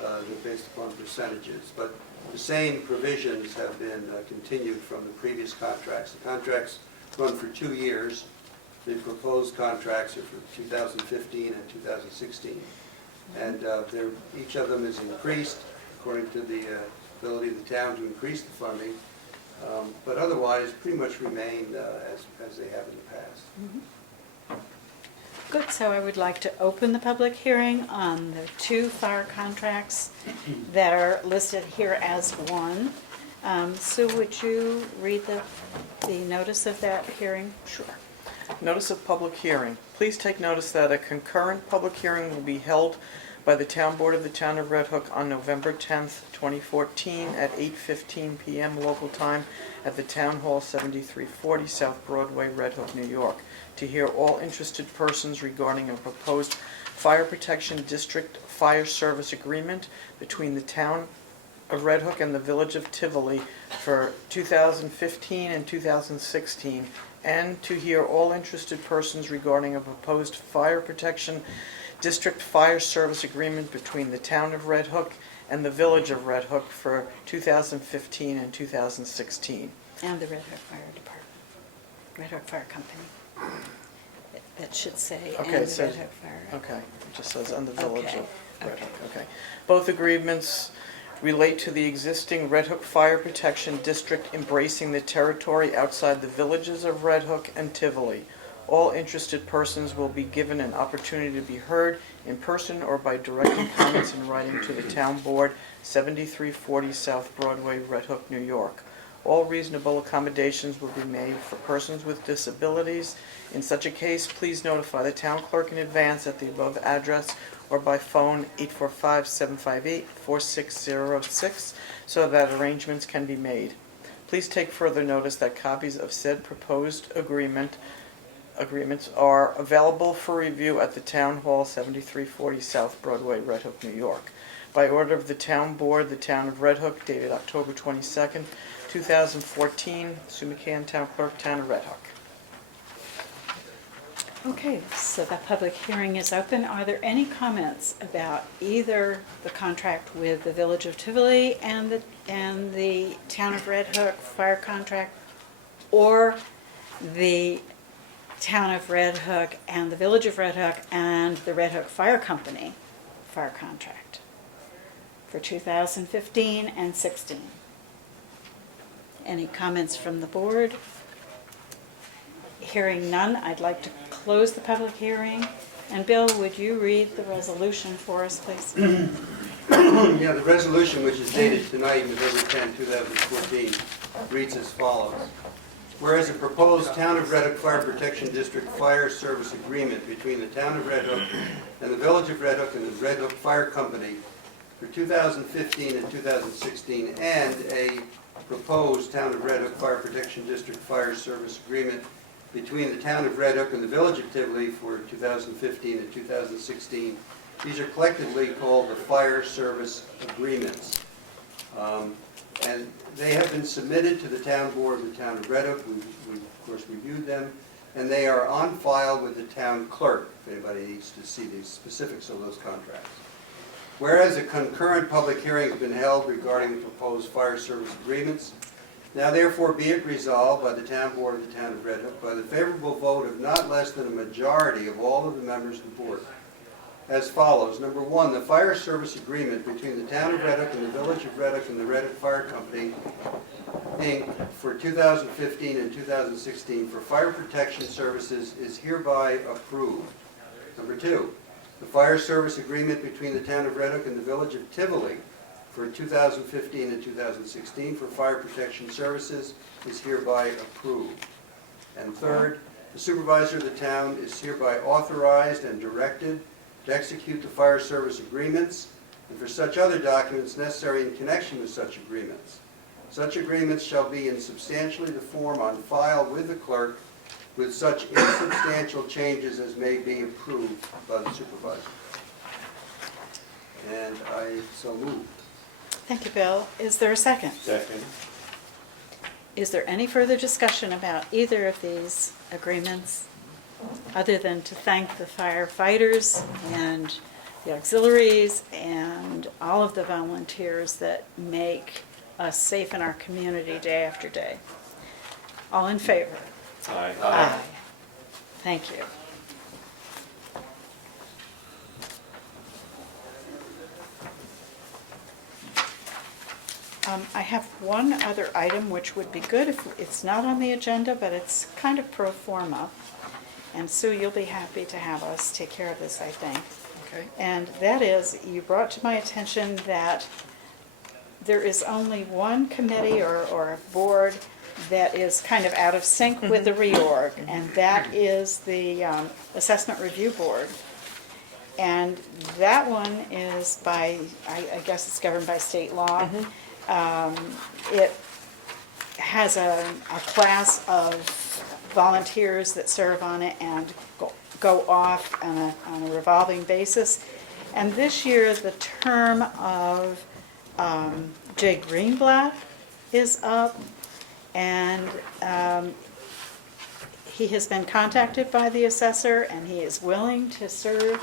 They're based upon percentages. But the same provisions have been continued from the previous contracts. The contracts run for 2 years. The proposed contracts are for 2015 and 2016. And each of them is increased according to the ability of the town to increase the funding, but otherwise pretty much remain as they have in the past. Good, so I would like to open the public hearing on the 2 fire contracts that are listed here as one. Sue, would you read the notice of that hearing? Sure. Notice of public hearing. Please take notice that a concurrent public hearing will be held by the Town Board of the Town of Red Hook on November 10th, 2014 at 8:15 p.m. local time at the Town Hall, 7340 South Broadway, Red Hook, New York, to hear all interested persons regarding a proposed Fire Protection District Fire Service Agreement between the Town of Red Hook and the Village of Tivoli for 2015 and 2016, and to hear all interested persons regarding a proposed Fire Protection District Fire Service Agreement between the Town of Red Hook and the Village of Red Hook for 2015 and 2016. And the Red Hook Fire Department, Red Hook Fire Company. That should say, and Okay, the so- Red Hook Fire. Okay, it just says on the Village Okay, of Red okay. Hook, okay. Both agreements relate to the existing Red Hook Fire Protection District embracing the territory outside the villages of Red Hook and Tivoli. All interested persons will be given an opportunity to be heard in person or by directing comments in writing to the Town Board, 7340 South Broadway, Red Hook, New York. All reasonable accommodations will be made for persons with disabilities. In such a case, please notify the town clerk in advance at the above address or by phone 845-758-4606 so that arrangements can be made. Please take further notice that copies of said proposed agreements are available for review at the Town Hall, 7340 South Broadway, Red Hook, New York. By order of the Town Board, the Town of Red Hook, dated October 22nd, 2014, Sue McCann, Town Clerk, Town of Red Hook. Okay, so the public hearing is open. Are there any comments about either the contract with the Village of Tivoli and the Town of Red Hook fire contract, or the Town of Red Hook and the Village of Red Hook and the Red Hook Fire Company fire contract for 2015 and 16? Any comments from the board? Hearing none, I'd like to close the public hearing. And Bill, would you read the resolution for us, please? Yeah, the resolution, which is dated tonight, November 10, 2014, reads as follows. Whereas a proposed Town of Red Hook Fire Protection District Fire Service Agreement between the Town of Red Hook and the Village of Red Hook and the Red Hook Fire Company for 2015 and 2016, and a proposed Town of Red Hook Fire Protection District Fire Service Agreement between the Town of Red Hook and the Village of Tivoli for 2015 and 2016. These are collectively called the Fire Service Agreements. And they have been submitted to the Town Board of the Town of Red Hook. We've of course reviewed them, and they are on file with the Town Clerk, if anybody needs to see the specifics of those contracts. Whereas a concurrent public hearing has been held regarding the proposed fire service agreements, now therefore be it resolved by the Town Board of the Town of Red Hook by the favorable vote of not less than a majority of all of the members of the board, as follows. Number one, the fire service agreement between the Town of Red Hook and the Village of Red Hook and the Red Hook Fire Company, Inc. for 2015 and 2016 for fire protection services is hereby approved. Number two, the fire service agreement between the Town of Red Hook and the Village of Tivoli for 2015 and 2016 for fire protection services is hereby approved. And third, the supervisor of the town is hereby authorized and directed to execute the fire service agreements and for such other documents necessary in connection with such agreements. Such agreements shall be in substantially the form on file with the clerk with such insubstantial changes as may be approved by the supervisor. And I so move. Thank you, Bill. Is there a second? Second. Is there any further discussion about either of these agreements, other than to thank the firefighters and the auxiliaries and all of the volunteers that make us safe in our community day after day? All in favor? Aye. Aye. Thank you. I have one other item which would be good if it's not on the agenda, but it's kind of pro forma. And Sue, you'll be happy to have us take care of this, I think. Okay. And that is, you brought to my attention that there is only one committee or a board that is kind of out of sync with the reorg, and that is the Assessment Review Board. And that one is by, I guess it's governed by state law. It has a class of volunteers that serve on it and go off on a revolving basis. And this year, the term of Jay Greenblatt is up, and he has been contacted by the assessor, and he is willing to serve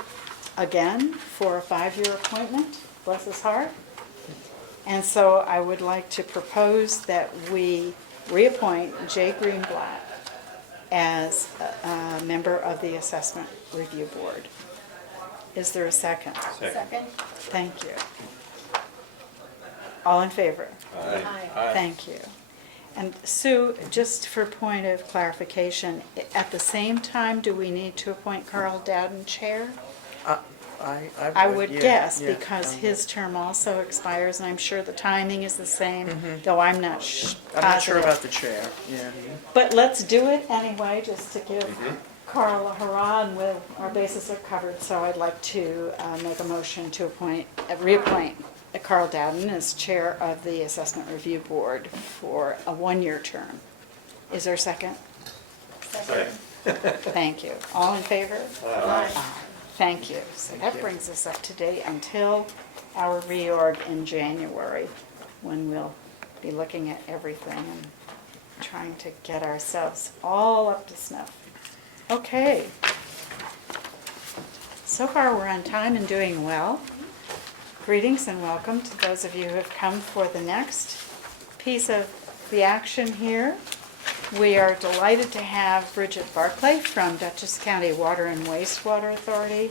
again for a 5-year appointment, bless his heart. And so I would like to propose that we reappoint Jay Greenblatt as a member of the Assessment Review Board. Is there a second? Second? Thank you. All in favor? Aye. Thank you. And Sue, just for point of clarification, at the same time, do we need to appoint Carl Dowden chair? I would yeah, guess, yeah, because town his term also expires, and I'm sure the timing is the same, though I'm not board. I'm not sure positive. about the chair, yeah. But let's do it anyway, just to give Carl a hurrah, and our bases are covered. So I'd like to make a motion to reappoint Carl Dowden as chair of the Assessment Review Board for a one-year term. Is there a second? Second. Thank you. All in favor? Aye. Thank you. So that you. brings us up to date until our reorg in January, when we'll be looking at everything and trying to get ourselves all up to snuff. Okay. So far, we're on time and doing well. Greetings and welcome to those of you who have come for the next piece of the action here. We are delighted to have Bridget Barclay from Dutchess County Water and Wastewater Authority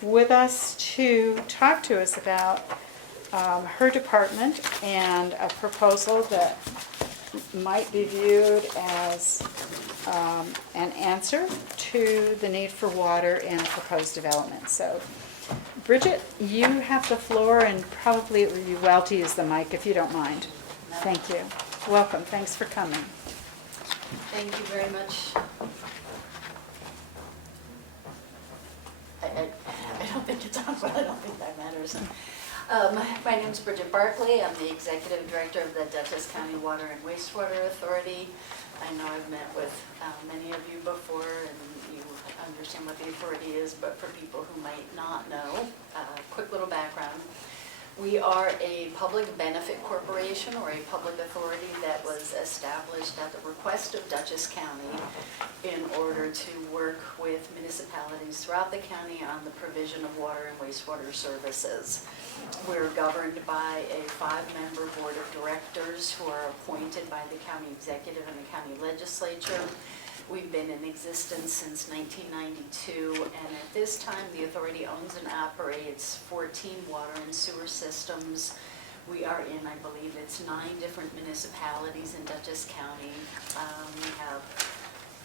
with us to talk to us about her department and a proposal that might be viewed as an answer to the need for water in a proposed development. So, Bridget, you have the floor, and probably it would be well to use the mic if you don't mind. Thank you. Welcome. Thanks for coming. Thank you very much. I don't think it's on, but I don't think that matters. My name is Bridget Barclay. I'm the Executive Director of the Dutchess County Water and Wastewater Authority. I know I've met with many of you before, and you understand what the authority is, but for people who might not know, quick little background. We are a public benefit corporation, or a public authority, that was established at the request of Dutchess County in order to work with municipalities throughout the county on the provision of water and wastewater services. We're governed by a 5-member board of directors who are appointed by the county executive and the county legislature. We've been in existence since 1992, and at this time, the authority owns and operates 14 water and sewer systems. We are in, I believe it's 9 different municipalities in Dutchess County. We have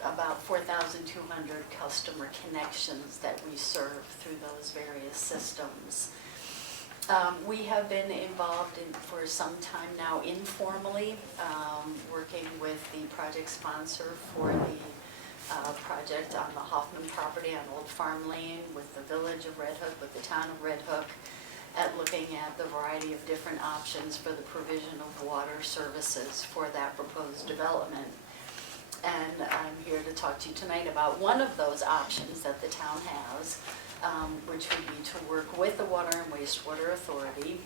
about 4,200 customer connections that we serve through those various systems. We have been involved for some time now informally, working with the project sponsor for the project on the Hoffman property on Old Farm Lane, with the village of Red Hook, with the town of Red Hook, at looking at the variety of different options for the provision of water services for that proposed development. And I'm here to talk to you tonight about one of those options that the town has, which would be to work with the Water and Wastewater Authority.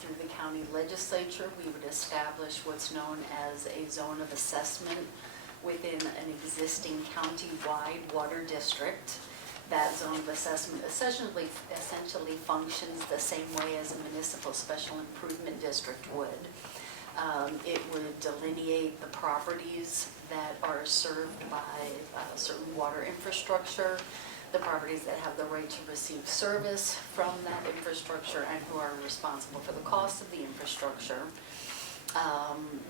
Through the county legislature, we would establish what's known as a zone of assessment within an existing county-wide water district. That zone of assessment essentially functions the same way as a municipal special improvement district would. It would delineate the properties that are served by certain water infrastructure, the properties that have the right to receive service from that infrastructure, and who are responsible for the cost of the infrastructure.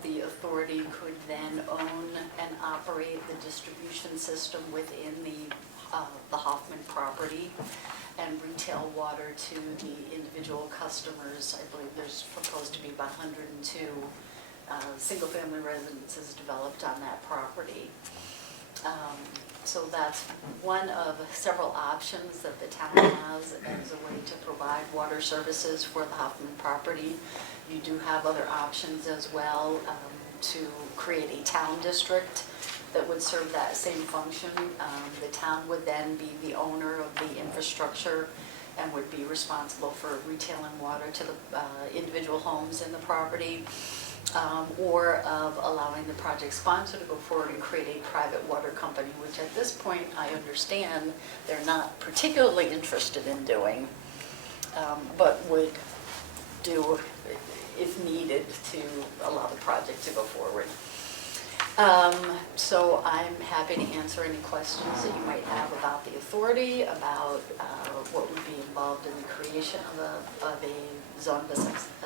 The authority could then own and operate the distribution system within the Hoffman property and retail water to the individual customers. I believe there's proposed to be about 102 single-family residences developed on that property. So that's one of several options that the town has as a way to provide water services for the Hoffman property. You do have other options as well, to create a town district that would serve that same function. The town would then be the owner of the infrastructure and would be responsible for retailing water to the individual homes in the property. Or of allowing the project sponsor to go forward and create a private water company, which at this point I understand they're not particularly interested in doing, but would do if needed to allow the project to go forward. So I'm happy to answer any questions that you might have about the authority, about what would be involved in the creation of a zone of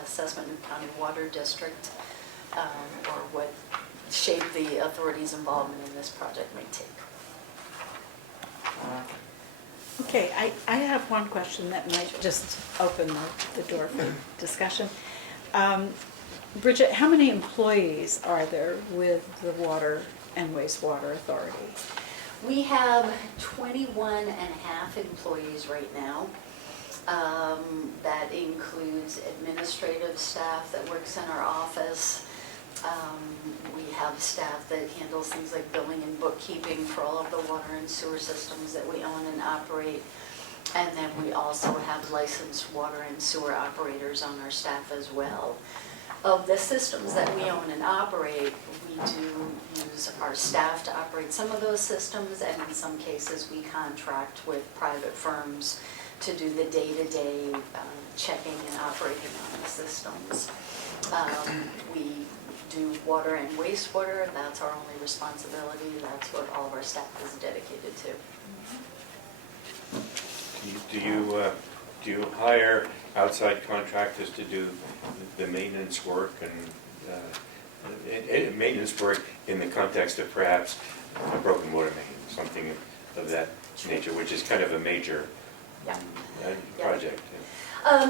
assessment in county water district, or what shape the authority's involvement in this project might take. Okay, I have one question that might just open the door for discussion. Bridget, how many employees are there with the Water and Wastewater Authority? We have 21 and a half employees right now. That includes administrative staff that works in our office. We have staff that handles things like billing and bookkeeping for all of the water and sewer systems that we own and operate. And then we also have licensed water and sewer operators on our staff as well. Of the systems that we own and operate, we do use our staff to operate some of those systems, and in some cases, we contract with private firms to do the day-to-day checking and operating on the systems. We do water and wastewater, that's our only responsibility, that's what all of our staff is dedicated to. Do you hire outside contractors to do the maintenance work and maintenance work in the context of perhaps a broken water main, something of that nature, which is kind of a major Yeah. project?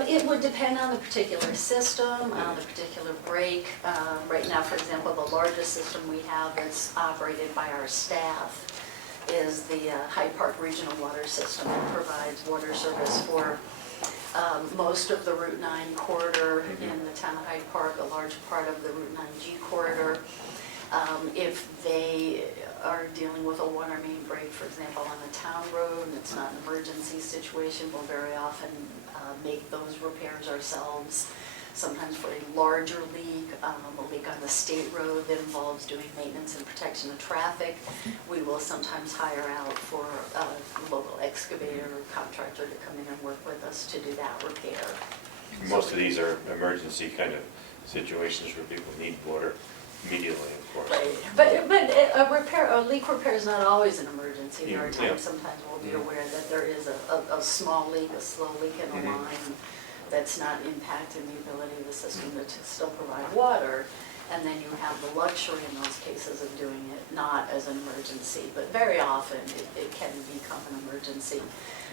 It would depend on the particular system, on the particular break. Right now, for example, the largest system we have that's operated by our staff is the Hyde Park Regional Water System. It provides water service for most of the Route 9 corridor in the town of Hyde Park, a large part of the Route 9G corridor. If they are dealing with a water main break, for example, on a town road, and it's not an emergency situation, we'll very often make those repairs ourselves. Sometimes for a larger leak, a leak on the state road that involves doing maintenance and protection of traffic, we will sometimes hire out for a local excavator or contractor to come in and work with us to do that repair. Most of these are emergency kind of situations where people need water immediately, of course. Right, but a leak repair is not always an emergency. There are Yeah. times, sometimes we'll be aware that there is a small leak, a slow leak in a line that's not impacting the ability of the system to still provide water. And then you have the luxury in those cases of doing it not as an emergency, but very often it can become an emergency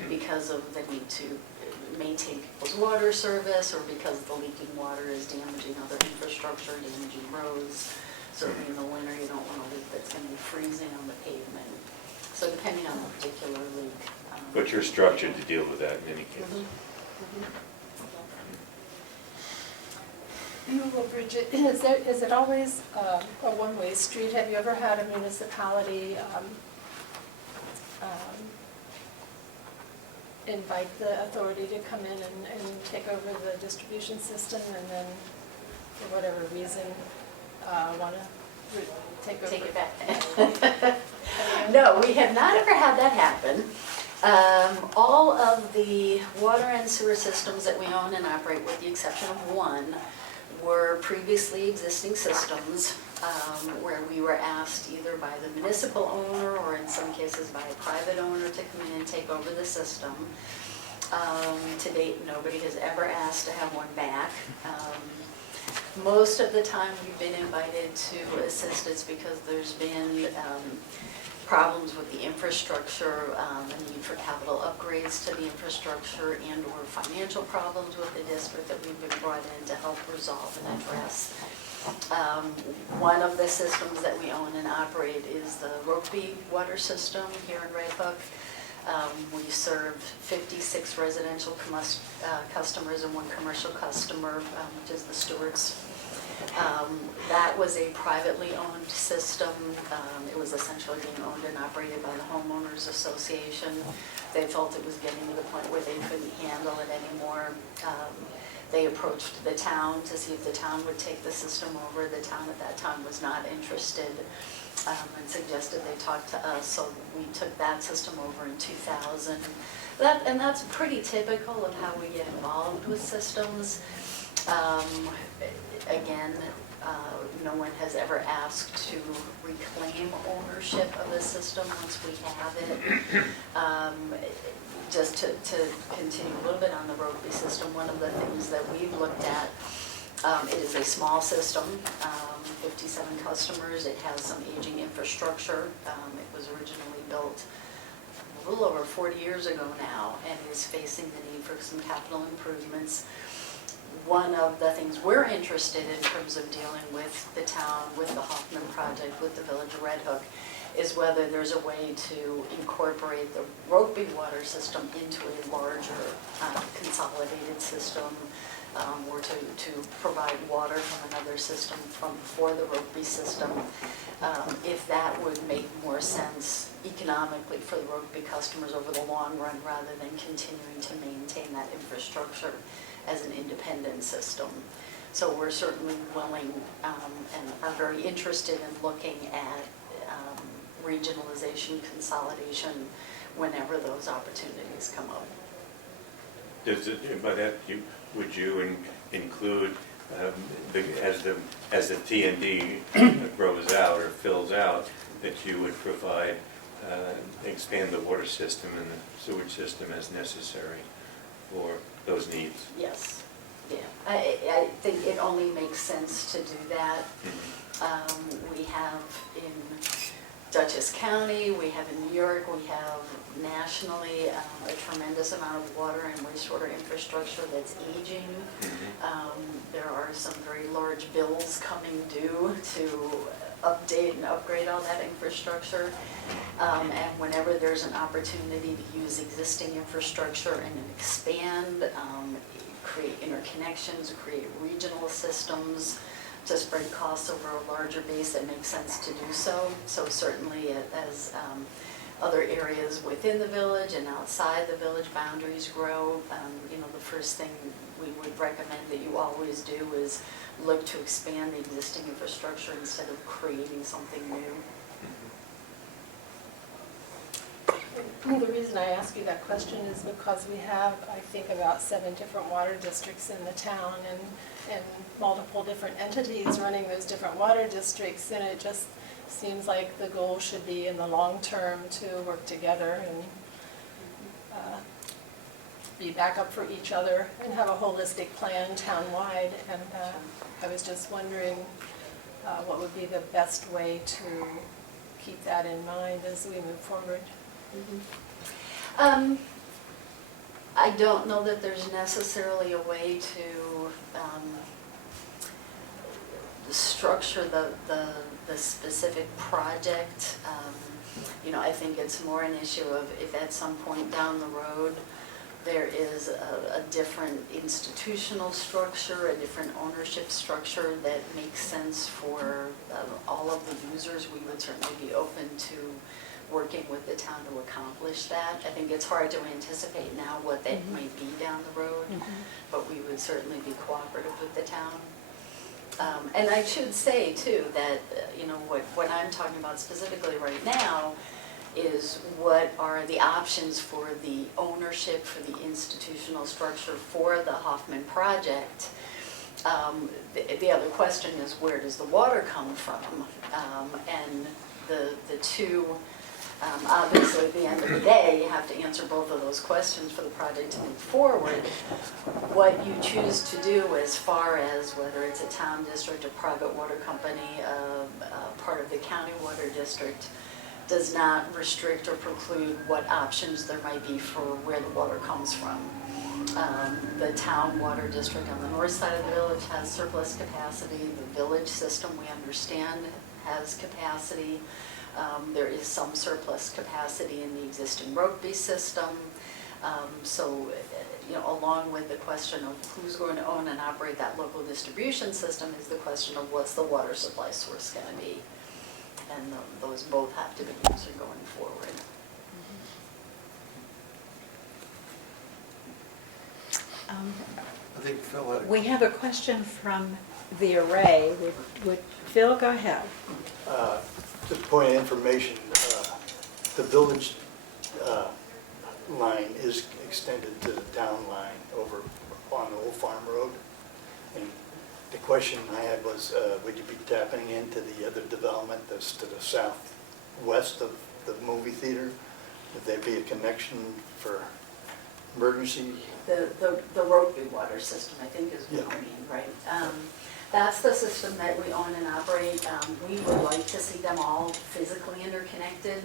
because of the need to maintain people's water service, or because the leaking water is damaging other infrastructure, damaging roads. Certainly in the winter, you don't want a leak that's going to be freezing on the pavement. So depending on the particular leak. But you're structured to deal with that in any case. Well, Bridget, is it always a one-way street? Have you ever had a municipality invite the authority to come in and take over the distribution system, and then, for whatever reason, want to take over? Take it back. No, we have not ever had that happen. All of the water and sewer systems that we own and operate, with the exception of one, were previously existing systems where we were asked either by the municipal owner or in some cases by a private owner to come in and take over the system. To date, nobody has ever asked to have one back. Most of the time we've been invited to assist, it's because there's been problems with the infrastructure, the need for capital upgrades to the infrastructure, and or financial problems with the district that we've been brought in to help resolve and address. One of the systems that we own and operate is the Rokeby water system here in Red Hook. We serve 56 residential customers and one commercial customer, which is the Stewarts. That was a privately owned system. It was essentially being owned and operated by the homeowners association. They felt it was getting to the point where they couldn't handle it anymore. They approached the town to see if the town would take the system over. The town at that time was not interested and suggested they talk to us, so we took that system over in 2000. And that's pretty typical of how we get involved with systems. Again, no one has ever asked to reclaim ownership of the system once we have it. Just to continue a little bit on the Rokeby system, one of the things that we've looked at, it is a small system, 57 customers. It has some aging infrastructure. It was originally built a a little over 40 years ago now, and is facing the need for some capital improvements. One of the things we're interested in terms of dealing with the town, with the Hoffman project, with the Village of Red Hook, is whether there's a way to incorporate the Rokeby water system into a larger consolidated system, or to provide water from another system for the Rokeby system. If that would make more sense economically for the Rokeby customers over the long run, rather than continuing to maintain that infrastructure as an independent system. So we're certainly willing and are very interested in looking at regionalization, consolidation, whenever those opportunities come up. Does it, by that, would you include, as the T&D grows out or fills out, that you would provide, expand the water system and the sewage system as necessary for those needs? Yes, yeah. I think it only makes sense to do that. We have in Dutchess County, we have in New York, we have nationally a tremendous amount of water and wastewater infrastructure that's aging. There are some very large bills coming due to update and upgrade all that infrastructure. And whenever there's an opportunity to use existing infrastructure and expand, create interconnections, create regional systems, to spread costs over a larger base, it makes sense to do so. So certainly as other areas within the village and outside the village boundaries grow, the first thing we would recommend that you always do is look to expand the existing infrastructure instead of creating something new. The reason I ask you that question is because we have, I think, about 7 different water districts in the town, and multiple different entities running those different water districts, and it just seems like the goal should be in the long term to work together and be backup for each other and have a holistic plan town-wide. And I was just wondering what would be the best way to keep that in mind as we move forward. I don't know that there's necessarily a way to structure the specific project. I think it's more an issue of if at some point down the road there is a different institutional structure, a different ownership structure that makes sense for all of the users, we would certainly be open to working with the town to accomplish that. I think it's hard to anticipate now what that might be down the road, but we would certainly be cooperative with the town. And I should say too that what I'm talking about specifically right now is what are the options for the ownership, for the institutional structure for the Hoffman project. The other question is, where does the water come from? And the two, obviously at the end of the day, you have to answer both of those questions for the project to move forward. What you choose to do as far as whether it's a town district, a private water company, part of the county water district, does not restrict or preclude what options there might be for where the water comes from. The town water district on the north side of the village has surplus capacity. The village system, we understand, has capacity. There is some surplus capacity in the existing Rokeby system. So, along with the question of who's going to own and operate that local distribution system is the question of what's the water supply source going to be. And those both have to be answered going forward. I think Phil had a We have a question from the array. Would Phil, go ahead. Just a point of information, the village line is extended to the town line over on Old Farm Road. And the question I had was, would you be tapping into the other development that's to the southwest of the movie theater? Would there be a connection for emergency? The Rokeby water system, I think, is what you mean, right? That's the system that we own and operate. We would like to see them all physically interconnected.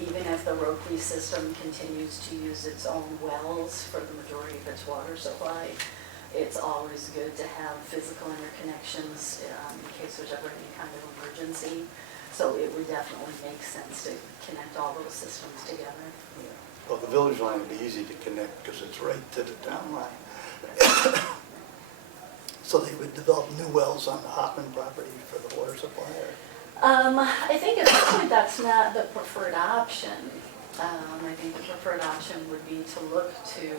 Even if the Rokeby system continues to use its own wells for the majority of its water supply, it's always good to have physical interconnections in case there's ever any kind of emergency. So it would definitely make sense to connect all those systems together. Well, the village line would be easy to connect because it's right to the town line. So they would develop new wells on the Hoffman property for the water supply, or? I think at this point that's not the preferred option. I think the preferred option would be to look to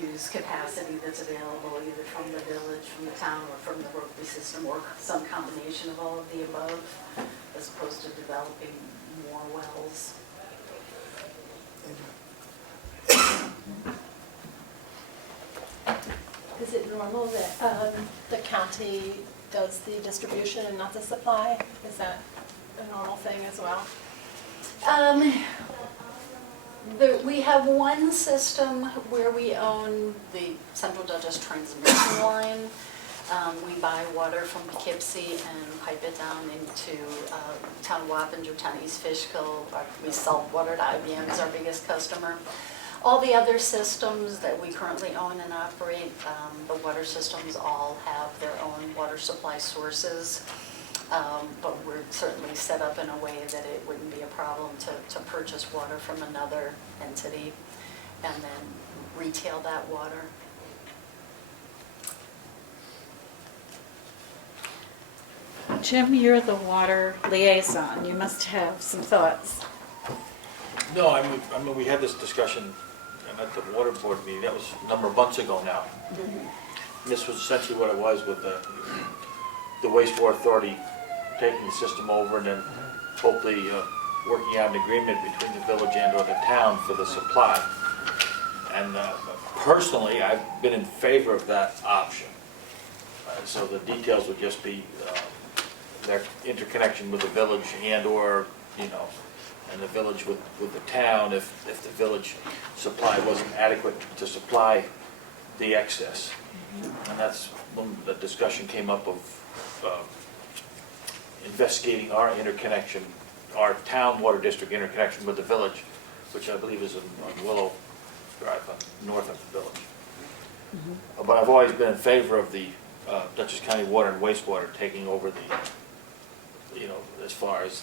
use capacity that's available either from the village, from the town, or from the Rokeby system, or some combination of all of the above, as opposed to developing more wells. Is it normal that the county does the distribution and not the supply? Is that a normal thing as well? We have one system where we own the Central Dutchess transmission line. We buy water from Poughkeepsie and pipe it down into town of Wappinger, town of East Fishkill. We sell water to IBM as our biggest customer. All the other systems that we currently own and operate, the water systems all have their own water supply sources. But we're certainly set up in a way that it wouldn't be a problem to purchase water from another entity and then retail that water. Jim, you're the water liaison. You must have some thoughts. No, I mean, we had this discussion at the water board meeting, that was a number of months ago now. This was essentially what it was with the wastewater authority taking the system over and then hopefully working out an agreement between the village and or the town for the supply. And personally, I've been in favor of that option. So the details would just be their interconnection with the village and or, and the village with the town if the village supply wasn't adequate to supply the excess. And that's when the discussion came up of investigating our interconnection, our town water district interconnection with the village, which I believe is on Willow Drive, north of the village. But I've always been in favor of the Dutchess County Water and Wastewater taking over the, as far as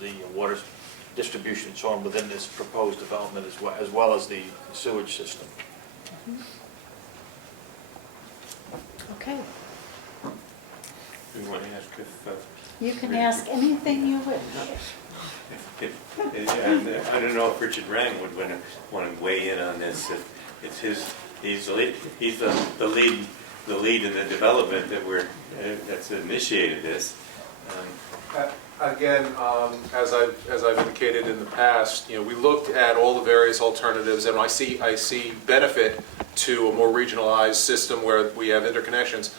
the water distribution and so on within this proposed development as well as the sewage system. Okay. We want to ask if... You can ask anything you wish. I don't know if Richard Rang would want to weigh in on this. It's he's the lead in the development that's initiated this. Again, as I've indicated in the past, we looked at all the various alternatives, and I see benefit to a more regionalized system where we have interconnections.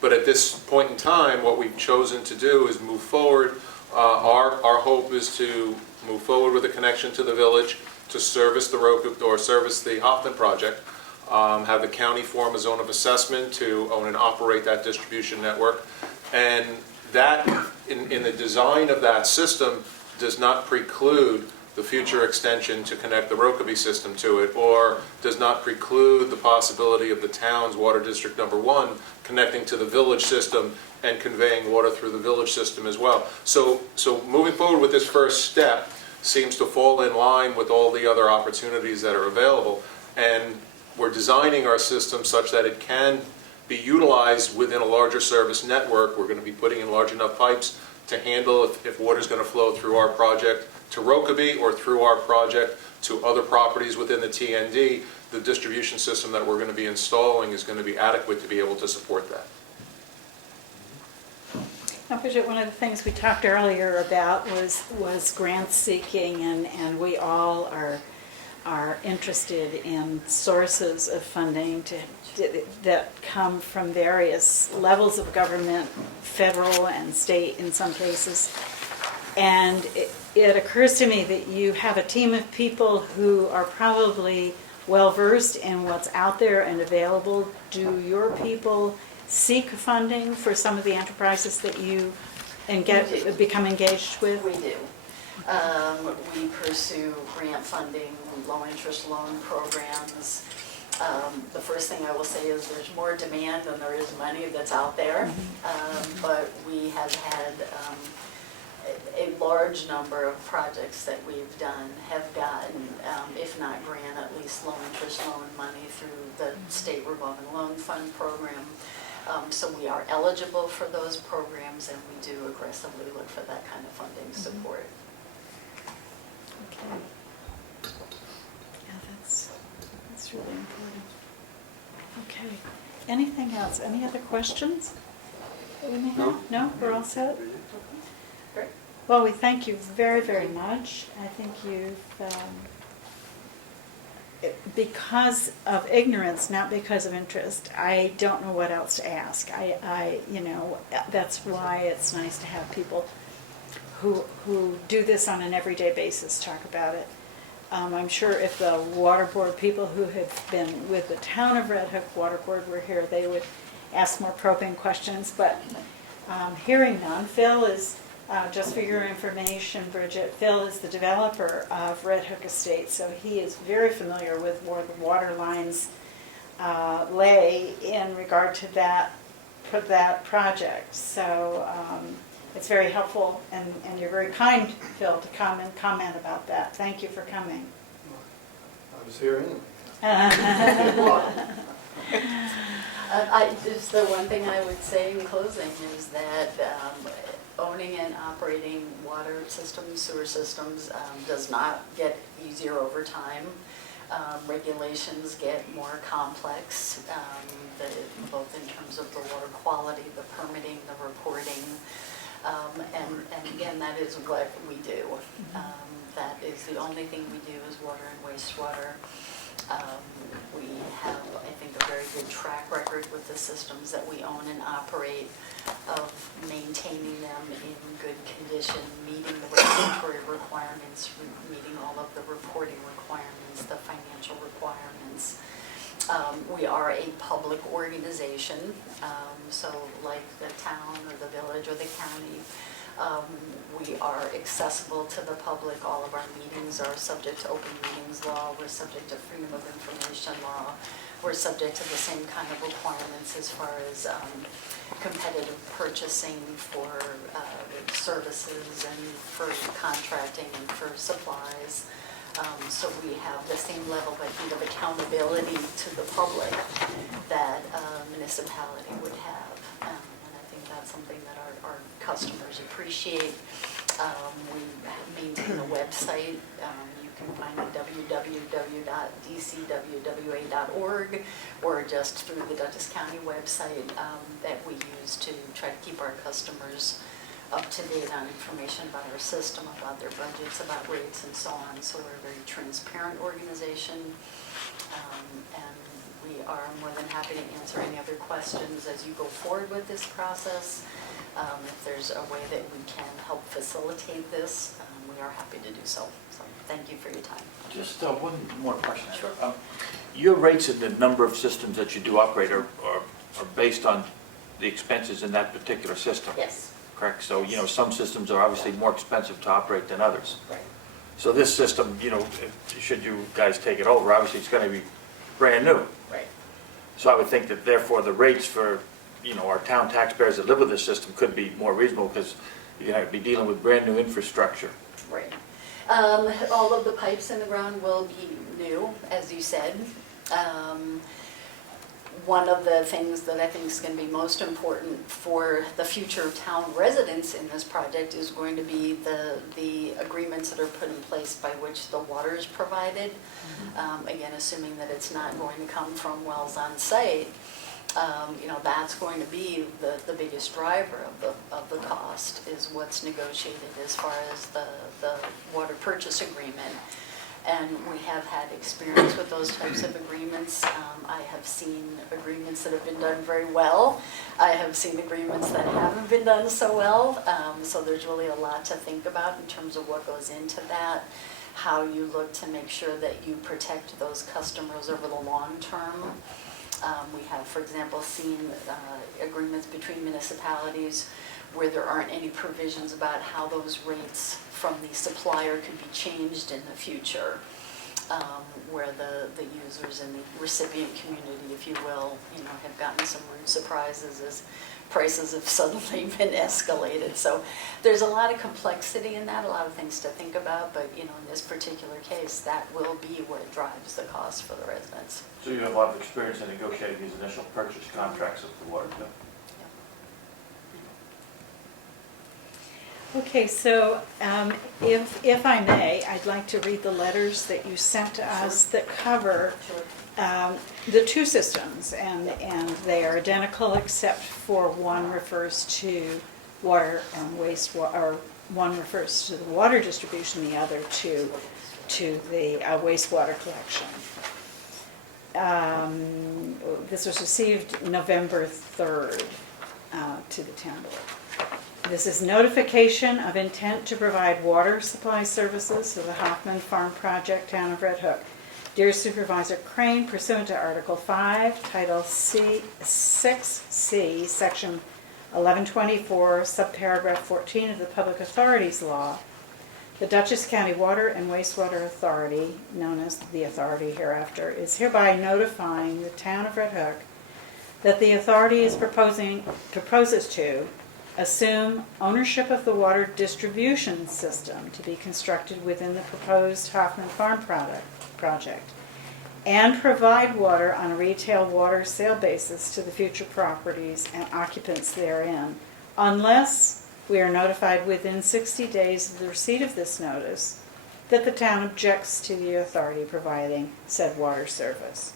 But at this point in time, what we've chosen to do is move forward. Our hope is to move forward with a connection to the village to service the Roku or service the Hoffman project. Have the county form a zone of assessment to own and operate that distribution network, and that in the design of that system does not preclude the future extension to connect the Rokeby system to it, or does not preclude the possibility of the town's water district number 1 connecting to the village system and conveying water through the village system as well. So moving forward with this first step seems to fall in line with all the other opportunities that are available, and we're designing our system such that it can be utilized within a larger service network. We're going to be putting in large enough pipes to handle if water's going to flow through our project to Rokeby or through our project to other properties within the TND. The distribution system that we're going to be installing is going to be adequate to be able to support that. Now, Bridget, one of the things we talked earlier about was grant seeking, and we all are interested in sources of funding that come from various levels of government, federal and state in some cases. And it occurs to me that you have a team of people who are probably well-versed in what's out there and available. Do your people seek funding for some of the enterprises that you become engaged with? We do. We pursue grant funding, low-interest loan programs. The first thing I will say is there's more demand than there is money that's out there. But we have had a large number of projects that we've done have gotten, if not grant, at least low-interest loan money through the state revolving loan fund program. So we are eligible for those programs, and we do aggressively look for that kind of funding support. Okay. Yeah, that's really important. Okay. Anything else? Any other questions that we may have? No? We're all set? Great. Well, we thank you very, very much. I think you've, because of ignorance, not because of interest, I don't know what else to ask. That's why it's nice to have people who do this on an everyday basis talk about it. I'm sure if the water board people who have been with the town of Red Hook Water Board were here, they would ask more probing questions, but hearing none. Phil is, just for your information, Bridget, Phil is the developer of Red Hook Estates, so he is very familiar with where the water lines lay in regard to that project. So it's very helpful, and you're very kind, Phil, to come and comment about that. Thank you for coming. I was here anyway. Just the one thing I would say in closing is that owning and operating water systems, sewer systems, does not get easier over time. Regulations get more complex, both in terms of the water quality, the permitting, the reporting. And again, that is what we do. That is the only thing we do is water and wastewater. We have, I think, a very good track record with the systems that we own and operate of maintaining them in good condition, meeting the regulatory requirements, meeting all of the reporting requirements, the financial requirements. We are a public organization, so like the town or the village or the county, we are accessible to the public. All of our meetings are subject to open meetings law. We're subject to freedom of information law. We're subject to the same kind of requirements as far as competitive purchasing for services and for contracting and for supplies. So we have the same level, I think, of accountability to the public that a municipality would have. And I think that's something that our customers appreciate. We maintain a website. You can find it www.dcwwa.org or just through the Dutchess County website that we use to try to keep our customers up to date on information about our system, about their budgets, about rates, and so on. So we're a very transparent organization, and we are more than happy to answer any other questions as you go forward with this process. If there's a way that we can help facilitate this, we are happy to do so. So thank you for your time. Just one more question. Sure. Your rates and the number of systems that you do operate are based on the expenses in that particular system? Yes. Correct? So, some systems are obviously more expensive to operate than others. Right. So this system, should you guys take it over, obviously it's going to be brand new. Right. So I would think that therefore the rates for, our town taxpayers that live with this system could be more reasonable because you're going to be dealing with brand new infrastructure. Right. All of the pipes in the ground will be new, as you said. One of the things that I think is going to be most important for the future town residents in this project is going to be the agreements that are put in place by which the water is provided. Again, assuming that it's not going to come from wells on site, that's going to be the biggest driver of the cost, is what's negotiated as far as the water purchase agreement. And we have had experience with those types of agreements. I have seen agreements that have been done very well. I have seen agreements that haven't been done so well. So there's really a lot to think about in terms of what goes into that, how you look to make sure that you protect those customers over the long term. We have, for example, seen agreements between municipalities where there aren't any provisions about how those rates from the supplier could be changed in the future, where the users and the recipient community, if you will, have gotten some rude surprises as prices have suddenly been escalated. So there's a lot of complexity in that, a lot of things to think about, but in this particular case, that will be what drives the cost for the residents. So you have a lot of experience in negotiating these initial purchase contracts of the water bill? Okay, so if I may, I'd like to read the letters that you sent to us that cover the two systems, and they are identical except for one refers to water and wastewater, or one refers to the water distribution, the other to the wastewater collection. This was received November 3rd to the town board. This is notification of intent to provide water supply services to the Hoffman Farm Project, Town of Red Hook. Dear Supervisor Crane, pursuant to Article 5, Title 6C, Section 1124, Subparagraph 14 of the Public Authorities Law, the Dutchess County Water and Wastewater Authority, known as the Authority hereafter, is hereby notifying the Town of Red Hook that the Authority proposes to assume ownership of the water distribution system to be constructed within the proposed Hoffman Farm project and provide water on a retail water sale basis to the future properties and occupants therein, unless we are notified within 60 days of the receipt of this notice that the town objects to the authority providing said water service.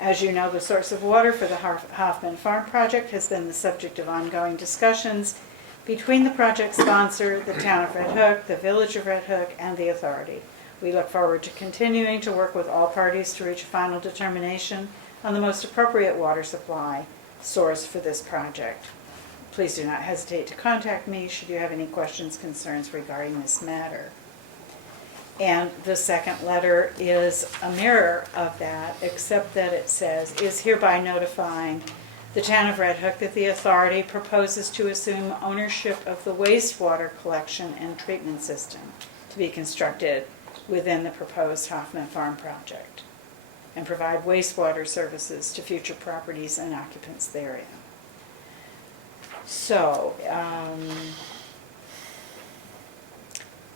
As you know, the source of water for the Hoffman Farm project has been the subject of ongoing discussions between the project sponsor, the town of Red Hook, the village of Red Hook, and the authority. We look forward to continuing to work with all parties to reach a final determination on the most appropriate water supply source for this project. Please do not hesitate to contact me should you have any questions, concerns regarding this matter. And the second letter is a mirror of that, except that it says, is hereby notifying the town of Red Hook that the authority proposes to assume ownership of the wastewater collection and treatment system to be constructed within the proposed Hoffman Farm project and provide wastewater services to future properties and occupants therein. So,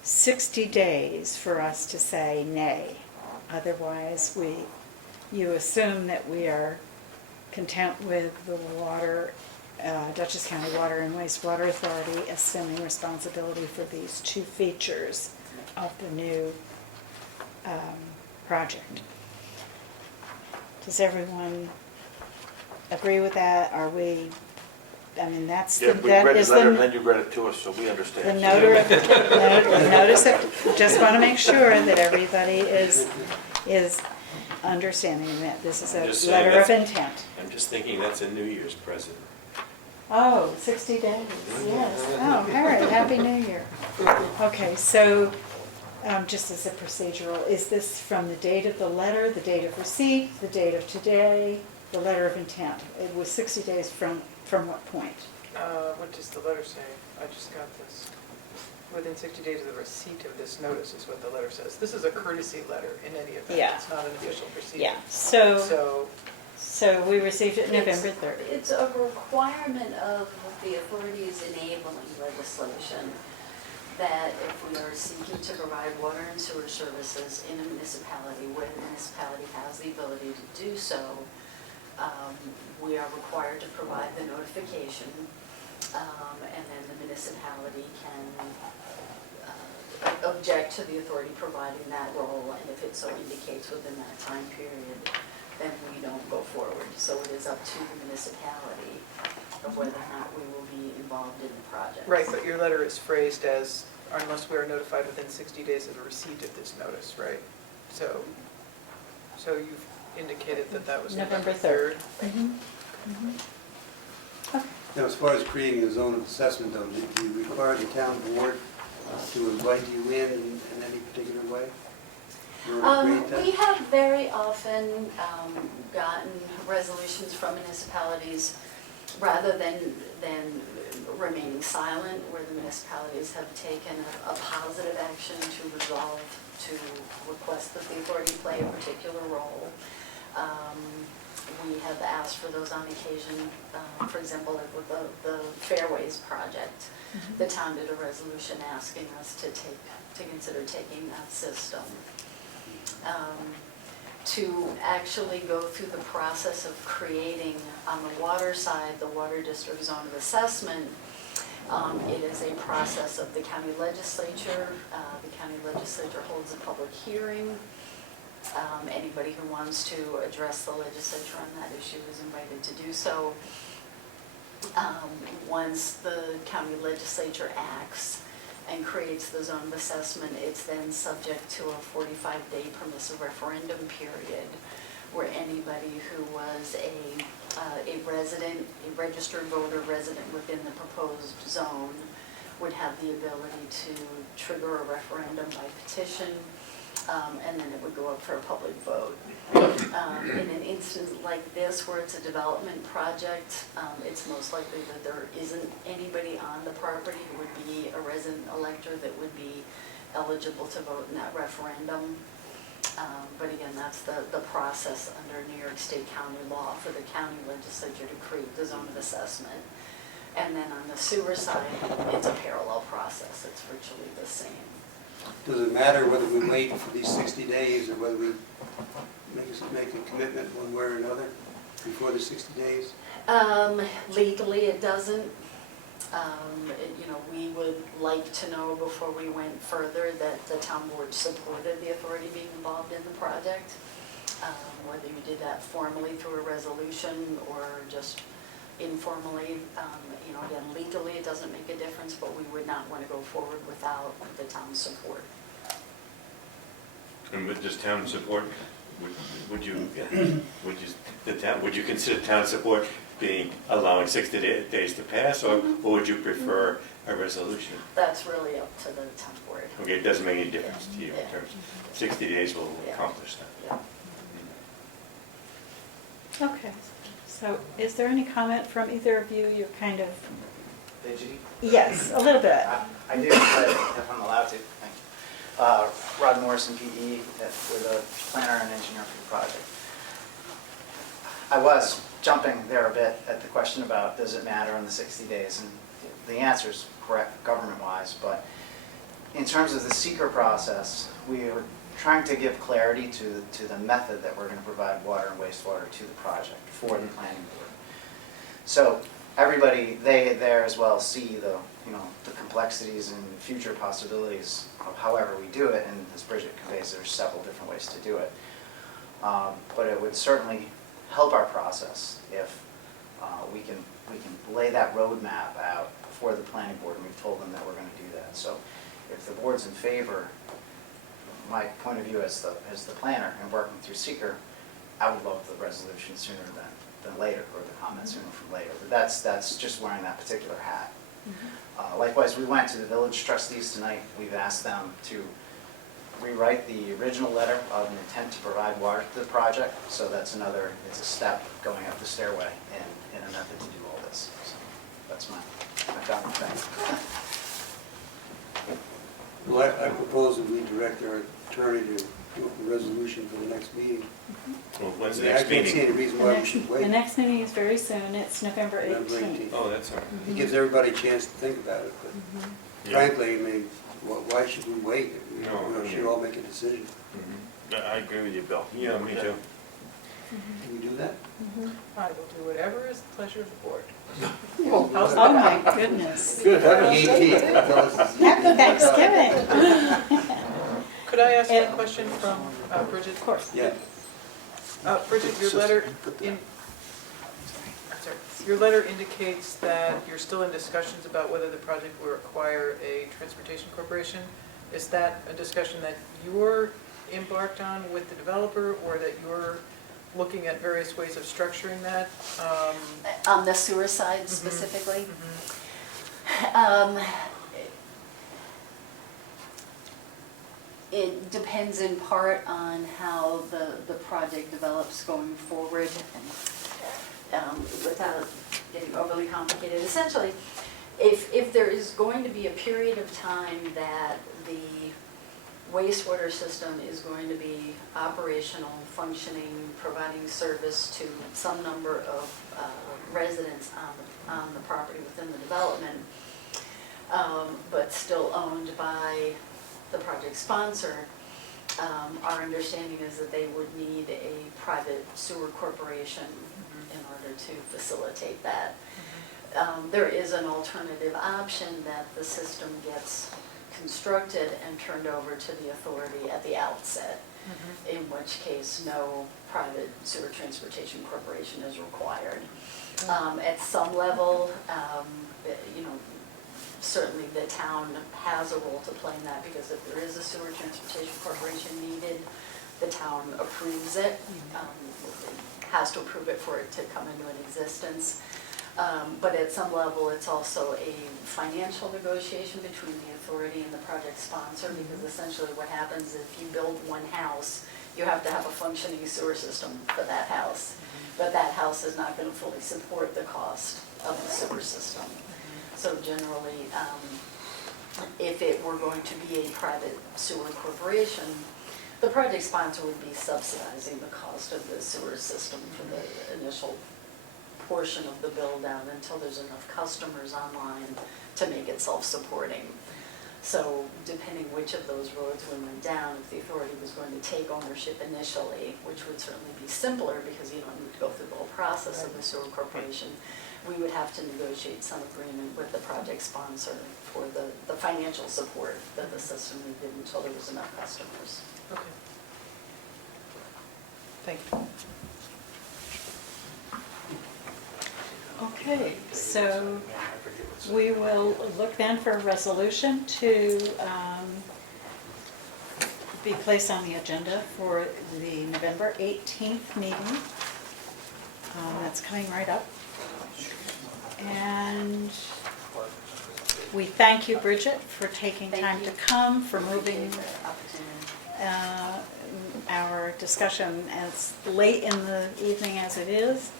60 days for us to say nay. Otherwise, you assume that we are content with the water, Dutchess County Water and Wastewater Authority assuming responsibility for these two features of the new project. Does everyone agree with that? Are we, I mean, that's Yeah, the, we that read is the letter the, and then you read it to us, so we the understand. notice that, just want to make sure that everybody is understanding that this is I'm just a saying letter of that's- intent. I'm just thinking that's a New Year's present. Oh, 60 days, yes. Oh, all right, Happy New Year. Okay, so just as a procedural, is this from the date of the letter, the date of receipt, the date of today, the letter of intent? It was 60 days from what point? What does the letter say? I just got this. Within 60 days of the receipt of this notice is what the letter says. This is a courtesy letter in any event. Yeah. It's not an official proceeding. Yeah, so So, we received it November 3rd. It's a requirement of the authority's enabling legislation that if we are seeking to provide water and sewer services in a municipality where the municipality has the ability to do so, we are required to provide the notification, and then the municipality can object to the authority providing that role, and if it so indicates within that time period, then we don't go forward. So it is up to the municipality of whether or not we will be involved in the project. right, but your letter is phrased as, unless we are notified within 60 days of the receipt of this notice, right? So you've indicated that that was November 3rd. Now, as far as creating a zone of assessment, though, do you require the town board to invite you in any particular way? We have very often gotten resolutions from municipalities rather than remaining silent, where the municipalities have taken a positive action to resolve, to request that the authority play a particular role. We have asked for those on occasion, for example, like with the Fairways project. The town did a resolution asking us to consider taking that system. To actually go through the process of creating, on the water side, the water district zone of assessment, it is a process of the county legislature. The county legislature holds a public hearing. Anybody who wants to address the legislature on that issue is invited to do so. Once the county legislature acts and creates the zone of assessment, it's then subject to a 45-day permissive referendum period where anybody who was a resident, a registered voter resident within the proposed zone would have the ability to trigger a referendum by petition, and then it would go up for a public vote. In an instance like this, where it's a development project, it's most likely that there isn't anybody on the property who would be a resident elector that would be eligible to vote in that referendum. But again, that's the process under New York State county law for the county legislature to create the zone of assessment. And then on the sewer side, it's a parallel process. It's virtually the same. Does it matter whether we wait for these 60 days or whether we make a commitment one way or another before the 60 days? Legally, it doesn't. We would like to know before we went further that the town board supported the authority being involved in the project. Whether you did that formally through a resolution or just informally, again, legally it doesn't make a difference, but we would not want to go forward without the town's support. And with this town support, would you consider town support being allowing 60 days to pass, or would you prefer a resolution? That's really up to the town board. Okay, it doesn't make any difference to you in terms of 60 days will accomplish that. Yeah. Okay, so is there any comment from either of you? You're kind of, Fidgety? yes, a little bit. I do, but if I'm allowed to, thank you. Rod Morrison, PE, with a planner and engineer for the project. I was jumping there a bit at the question about does it matter in the 60 days, and the answer is correct government-wise, but in terms of the seeker process, we are trying to give clarity to the method that we're going to provide water and wastewater to the project for the planning board. So everybody, they there as well, see the complexities and future possibilities of however we do it, and as Bridget conveys, there's several different ways to do it. But it would certainly help our process if we can lay that roadmap out before the planning board, and we've told them that we're going to do that. So if the board's in favor, my point of view as the planner and working through seeker, I would love the resolution sooner than later, or the comment sooner from later. But that's just wearing that particular hat. Likewise, we went to the village trustees tonight. We've asked them to rewrite the original letter of an intent to provide water to the project. So it's a step going up the stairway in a method to do all this. So that's my comment. Thanks. Well, I propose that we direct our attorney to do a resolution for the next meeting. Well, when's the I next can't see meeting? any reason why we should The wait. next meeting is very soon. It's November 18th. Oh, that's all right. It gives everybody a chance to think about it, but frankly, I mean, why should we wait? We should all make a decision. I agree with you, Bill. Yeah, me too. Can we do that? I will do whatever is the pleasure of the board. Oh my goodness. Good, happy 18th. Happy Thanksgiving. Could I ask a question from Bridget? Of course. Yeah. Bridget, your letter indicates that you're still in discussions about whether the project will require a transportation corporation. Is that a discussion that you're embarked on with the developer, or that you're looking at various ways of structuring that? On the sewer side specifically? It depends in part on how the project develops going forward, and without getting overly complicated. Essentially, if there is going to be a period of time that the wastewater system is going to be operational, functioning, providing service to some number of residents on the property within the development, but still owned by the project sponsor, our understanding is that they would need a private sewer corporation in order to facilitate that. There is an alternative option that the system gets constructed and turned over to the authority at the outset, in which case no private sewer transportation corporation is required. At some level, you know, certainly the town has a role to play in that, because if there is a sewer transportation corporation needed, the town approves it, has to approve it for it to come into an existence. But at some level, it's also a financial negotiation between the authority and the project sponsor, because essentially what happens is if you build one house, you have to have a functioning sewer system for that house. But that house is not going to fully support the cost of the sewer system. So generally, if it were going to be a private sewer corporation, the project sponsor would be subsidizing the cost of the sewer system for the initial portion of the build out until there's enough customers online to make it self-supporting. So depending which of those roads we went down, if the authority was going to take ownership initially, which would certainly be simpler because you don't need to go through the whole process of the sewer corporation, we would have to negotiate some agreement with the project sponsor for the financial support that the system needed until there was enough customers. Okay. Thank you. Okay, so we will look then for a resolution to be placed on the agenda for the November 18th meeting. That's coming right up. And we thank you, Bridget, for taking time to come, for moving our discussion as late in the evening as it is.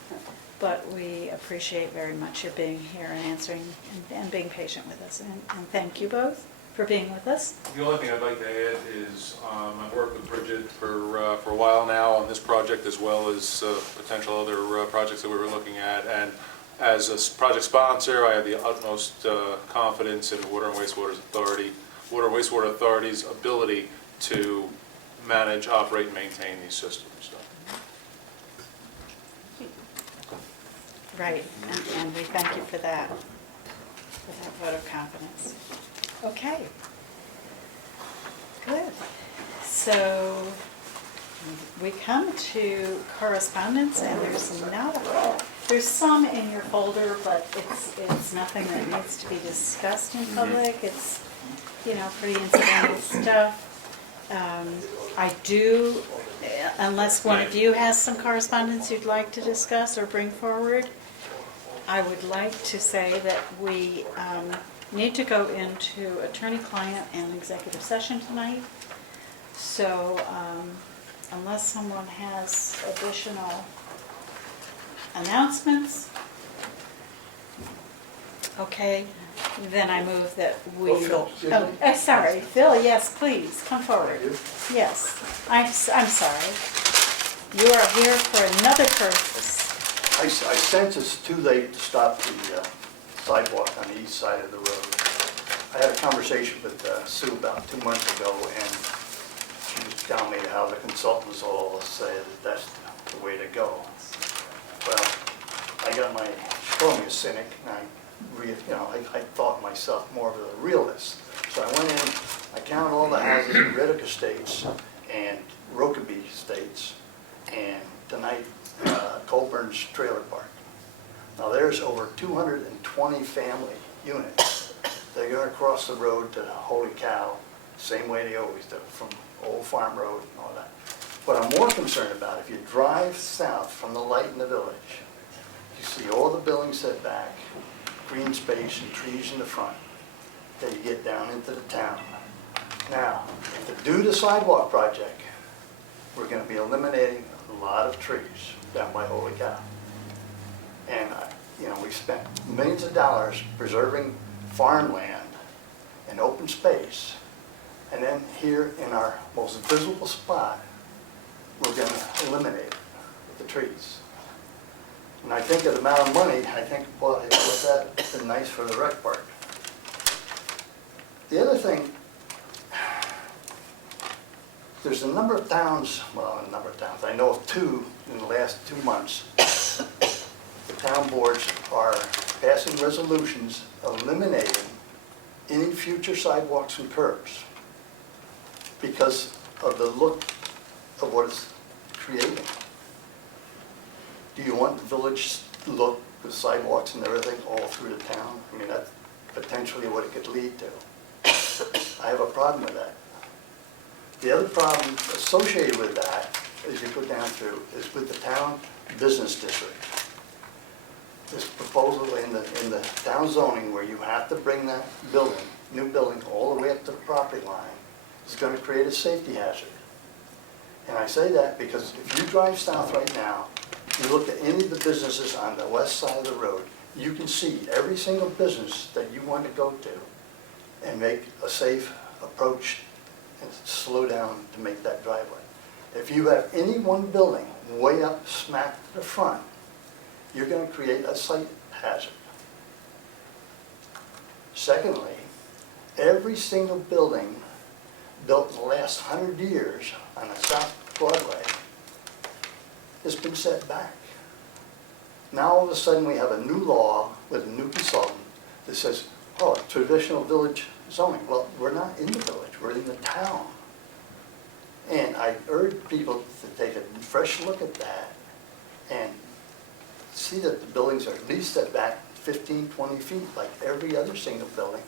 But we appreciate very much your being here and answering and being patient with us. And thank you both for being with us. The only thing I'd like to add is I've worked with Bridget for a while now on this project, as well as potential other projects that we were looking at. And as a project sponsor, I have the utmost confidence in the Water and Wastewater Authority's ability to manage, operate, and maintain these systems. So. Right, and we thank you for that vote of confidence. Okay. Good. So we come to correspondence, and there's some in your folder, but it's nothing that needs to be discussed in public. It's, you know, pretty incidental stuff. I do, unless one of you has some correspondence you'd like to discuss or bring forward, I would like to say that we need to go into attorney-client and executive session tonight. So unless someone has additional announcements, okay, then I move that we... Oh, Phil, sorry, Phil, yes, please, come forward. Yes, I'm sorry. You are here for another purpose. I sense it's too late to stop the sidewalk on the east side of the road. I had a conversation with Sue about 2 months ago, and she was telling me how the consultants all say that that's the way to go. Well, I got my, she called me a cynic, and I thought myself more of a realist. So I went in, I counted all the houses in Riddick Estates and Rokeby Estates, and tonight Colburn's Trailer Park. Now there's over 220 family units. They're going to cross the road to Holy Cow, same way they always do, from Old Farm Road and all that. What I'm more concerned about, if you drive south from the light in the village, you see all the building set back, green space and trees in the front. Then you get down into the town. Now, to do the sidewalk project, we're gonna be eliminating a lot of trees down by Holy Cow. And, you know, we spent millions of dollars preserving farmland and open space. And then here in our most visible spot, we're gonna eliminate the trees. And I think of the amount of money, I think, boy, what's that been nice for the rec park. The other thing, there's a number of towns, well, a number of towns, I know of two in the last 2 months. The town boards are passing resolutions eliminating any future sidewalks and curbs because of the look of what it's creating. Do you want the village look with sidewalks and everything all through the town? I mean, that's potentially what it could lead to. I have a problem with that. The other problem associated with that, as you go down through, is with the town business district. This proposal in the town zoning where you have to bring that building, new building, all the way up to the property line, is going to create a safety hazard. And I say that because if you drive south right now, you look at any of the businesses on the west side of the road, you can see every single business that you want to go to and make a safe approach and slow down to make that driveway. If you have any one building way up smack to the front, you're going to create a sight hazard. Secondly, every single building built in the last 100 years on the South Broadway has been set back. Now all of a sudden we have a new law with a new consultant that says, oh, traditional village zoning. Well, we're not in the village, we're in the town. And I urge people to take a fresh look at that and see that the buildings are at least set back 15, 20 feet like every other single building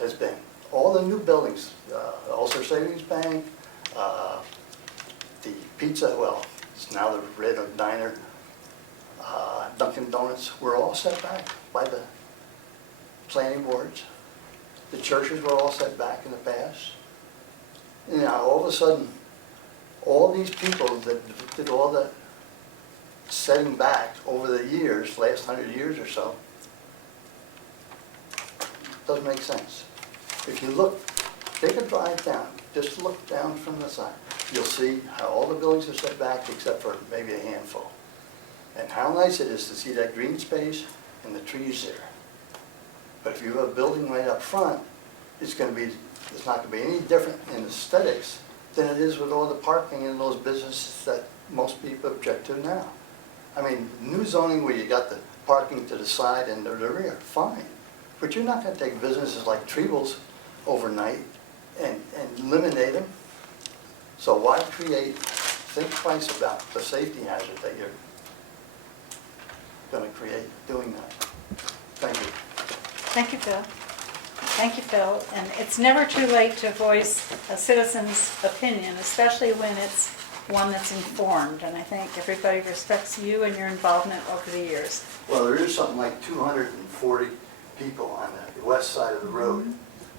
has been. All the new buildings, Ulster Savings Bank, the pizza, well, it's now the Red Hook Diner, Dunkin' Donuts, were all set back by the planning boards. The churches were all set back in the past. And now all of a sudden, all these people that did all the setting back over the years, last 100 years or so, doesn't make sense. If you look, take a drive down, just look down from the side. You'll see how all the buildings are set back except for maybe a handful. And how nice it is to see that green space and the trees there. But if you have a building right up front, it's not going to be any different in aesthetics than it is with all the parking in those businesses that most people object to now. I mean, new zoning where you got the parking to the side and to the rear, fine. But you're not going to take businesses like Trebles overnight and eliminate them. So why think twice about the safety hazard that you're going to create doing that. Thank you. Thank you, Phil. Thank you, Phil. And it's never too late to voice a citizen's opinion, especially when it's one that's informed. And I think everybody respects you and your involvement over the years. Well, there is something like 240 people on the west side of the road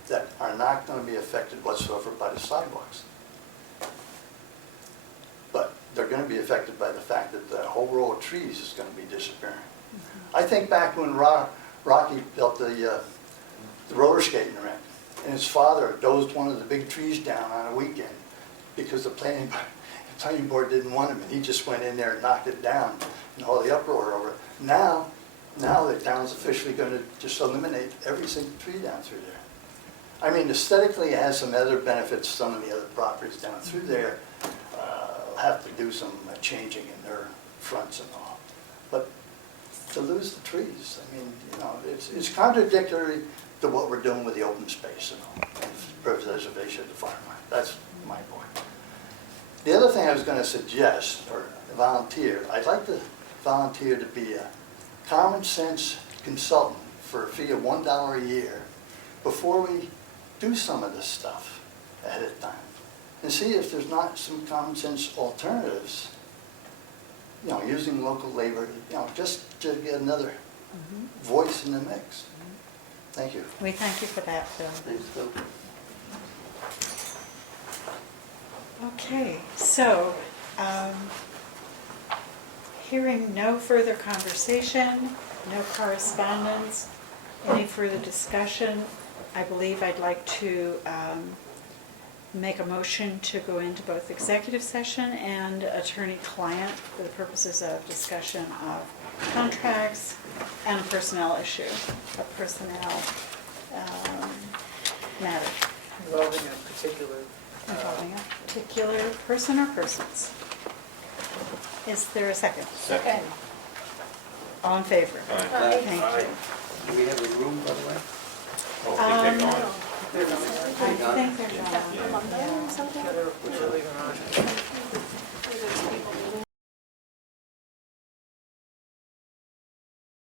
that are not going to be affected whatsoever by the sidewalks. But they're going to be affected by the fact that the whole row of trees is going to be disappearing. I think back when Rocky built the roller skating rink, and his father dozed one of the big trees down on a weekend because the planning board didn't want him, and he just went in there and knocked it down, and all the uproar over it. Now the town's officially going to just eliminate every single tree down through there. I mean, aesthetically, it has some other benefits. Some of the other properties down through there have to do some changing in their fronts and all. But to lose the trees, I mean, you know, it's contradictory to what we're doing with the open space and all, and preservation of the farmland. That's my point. The other thing I was going to suggest, or volunteer, I'd like to volunteer to be a common sense consultant for a fee of $1 a year before we do some of this stuff ahead of time, and see if there's not some common sense alternatives, you know, using local labor, you know, just to get another voice in the mix. Thank you. We thank you for that, Phil. Thanks, Phil. Okay, so, hearing no further conversation, no correspondence, any further discussion, I believe I'd like to make a motion to go into both executive session and attorney-client for the purposes of discussion of contracts and a personnel issue, a personnel matter Involving a particular, involving a particular person or persons. Is there a second? Second. All in favor? Aye. Thank Aye. you. Do we have a room, by the way? Oh, I think they're gone. I think they're gone. Yeah. Among them, something? which are leaving on.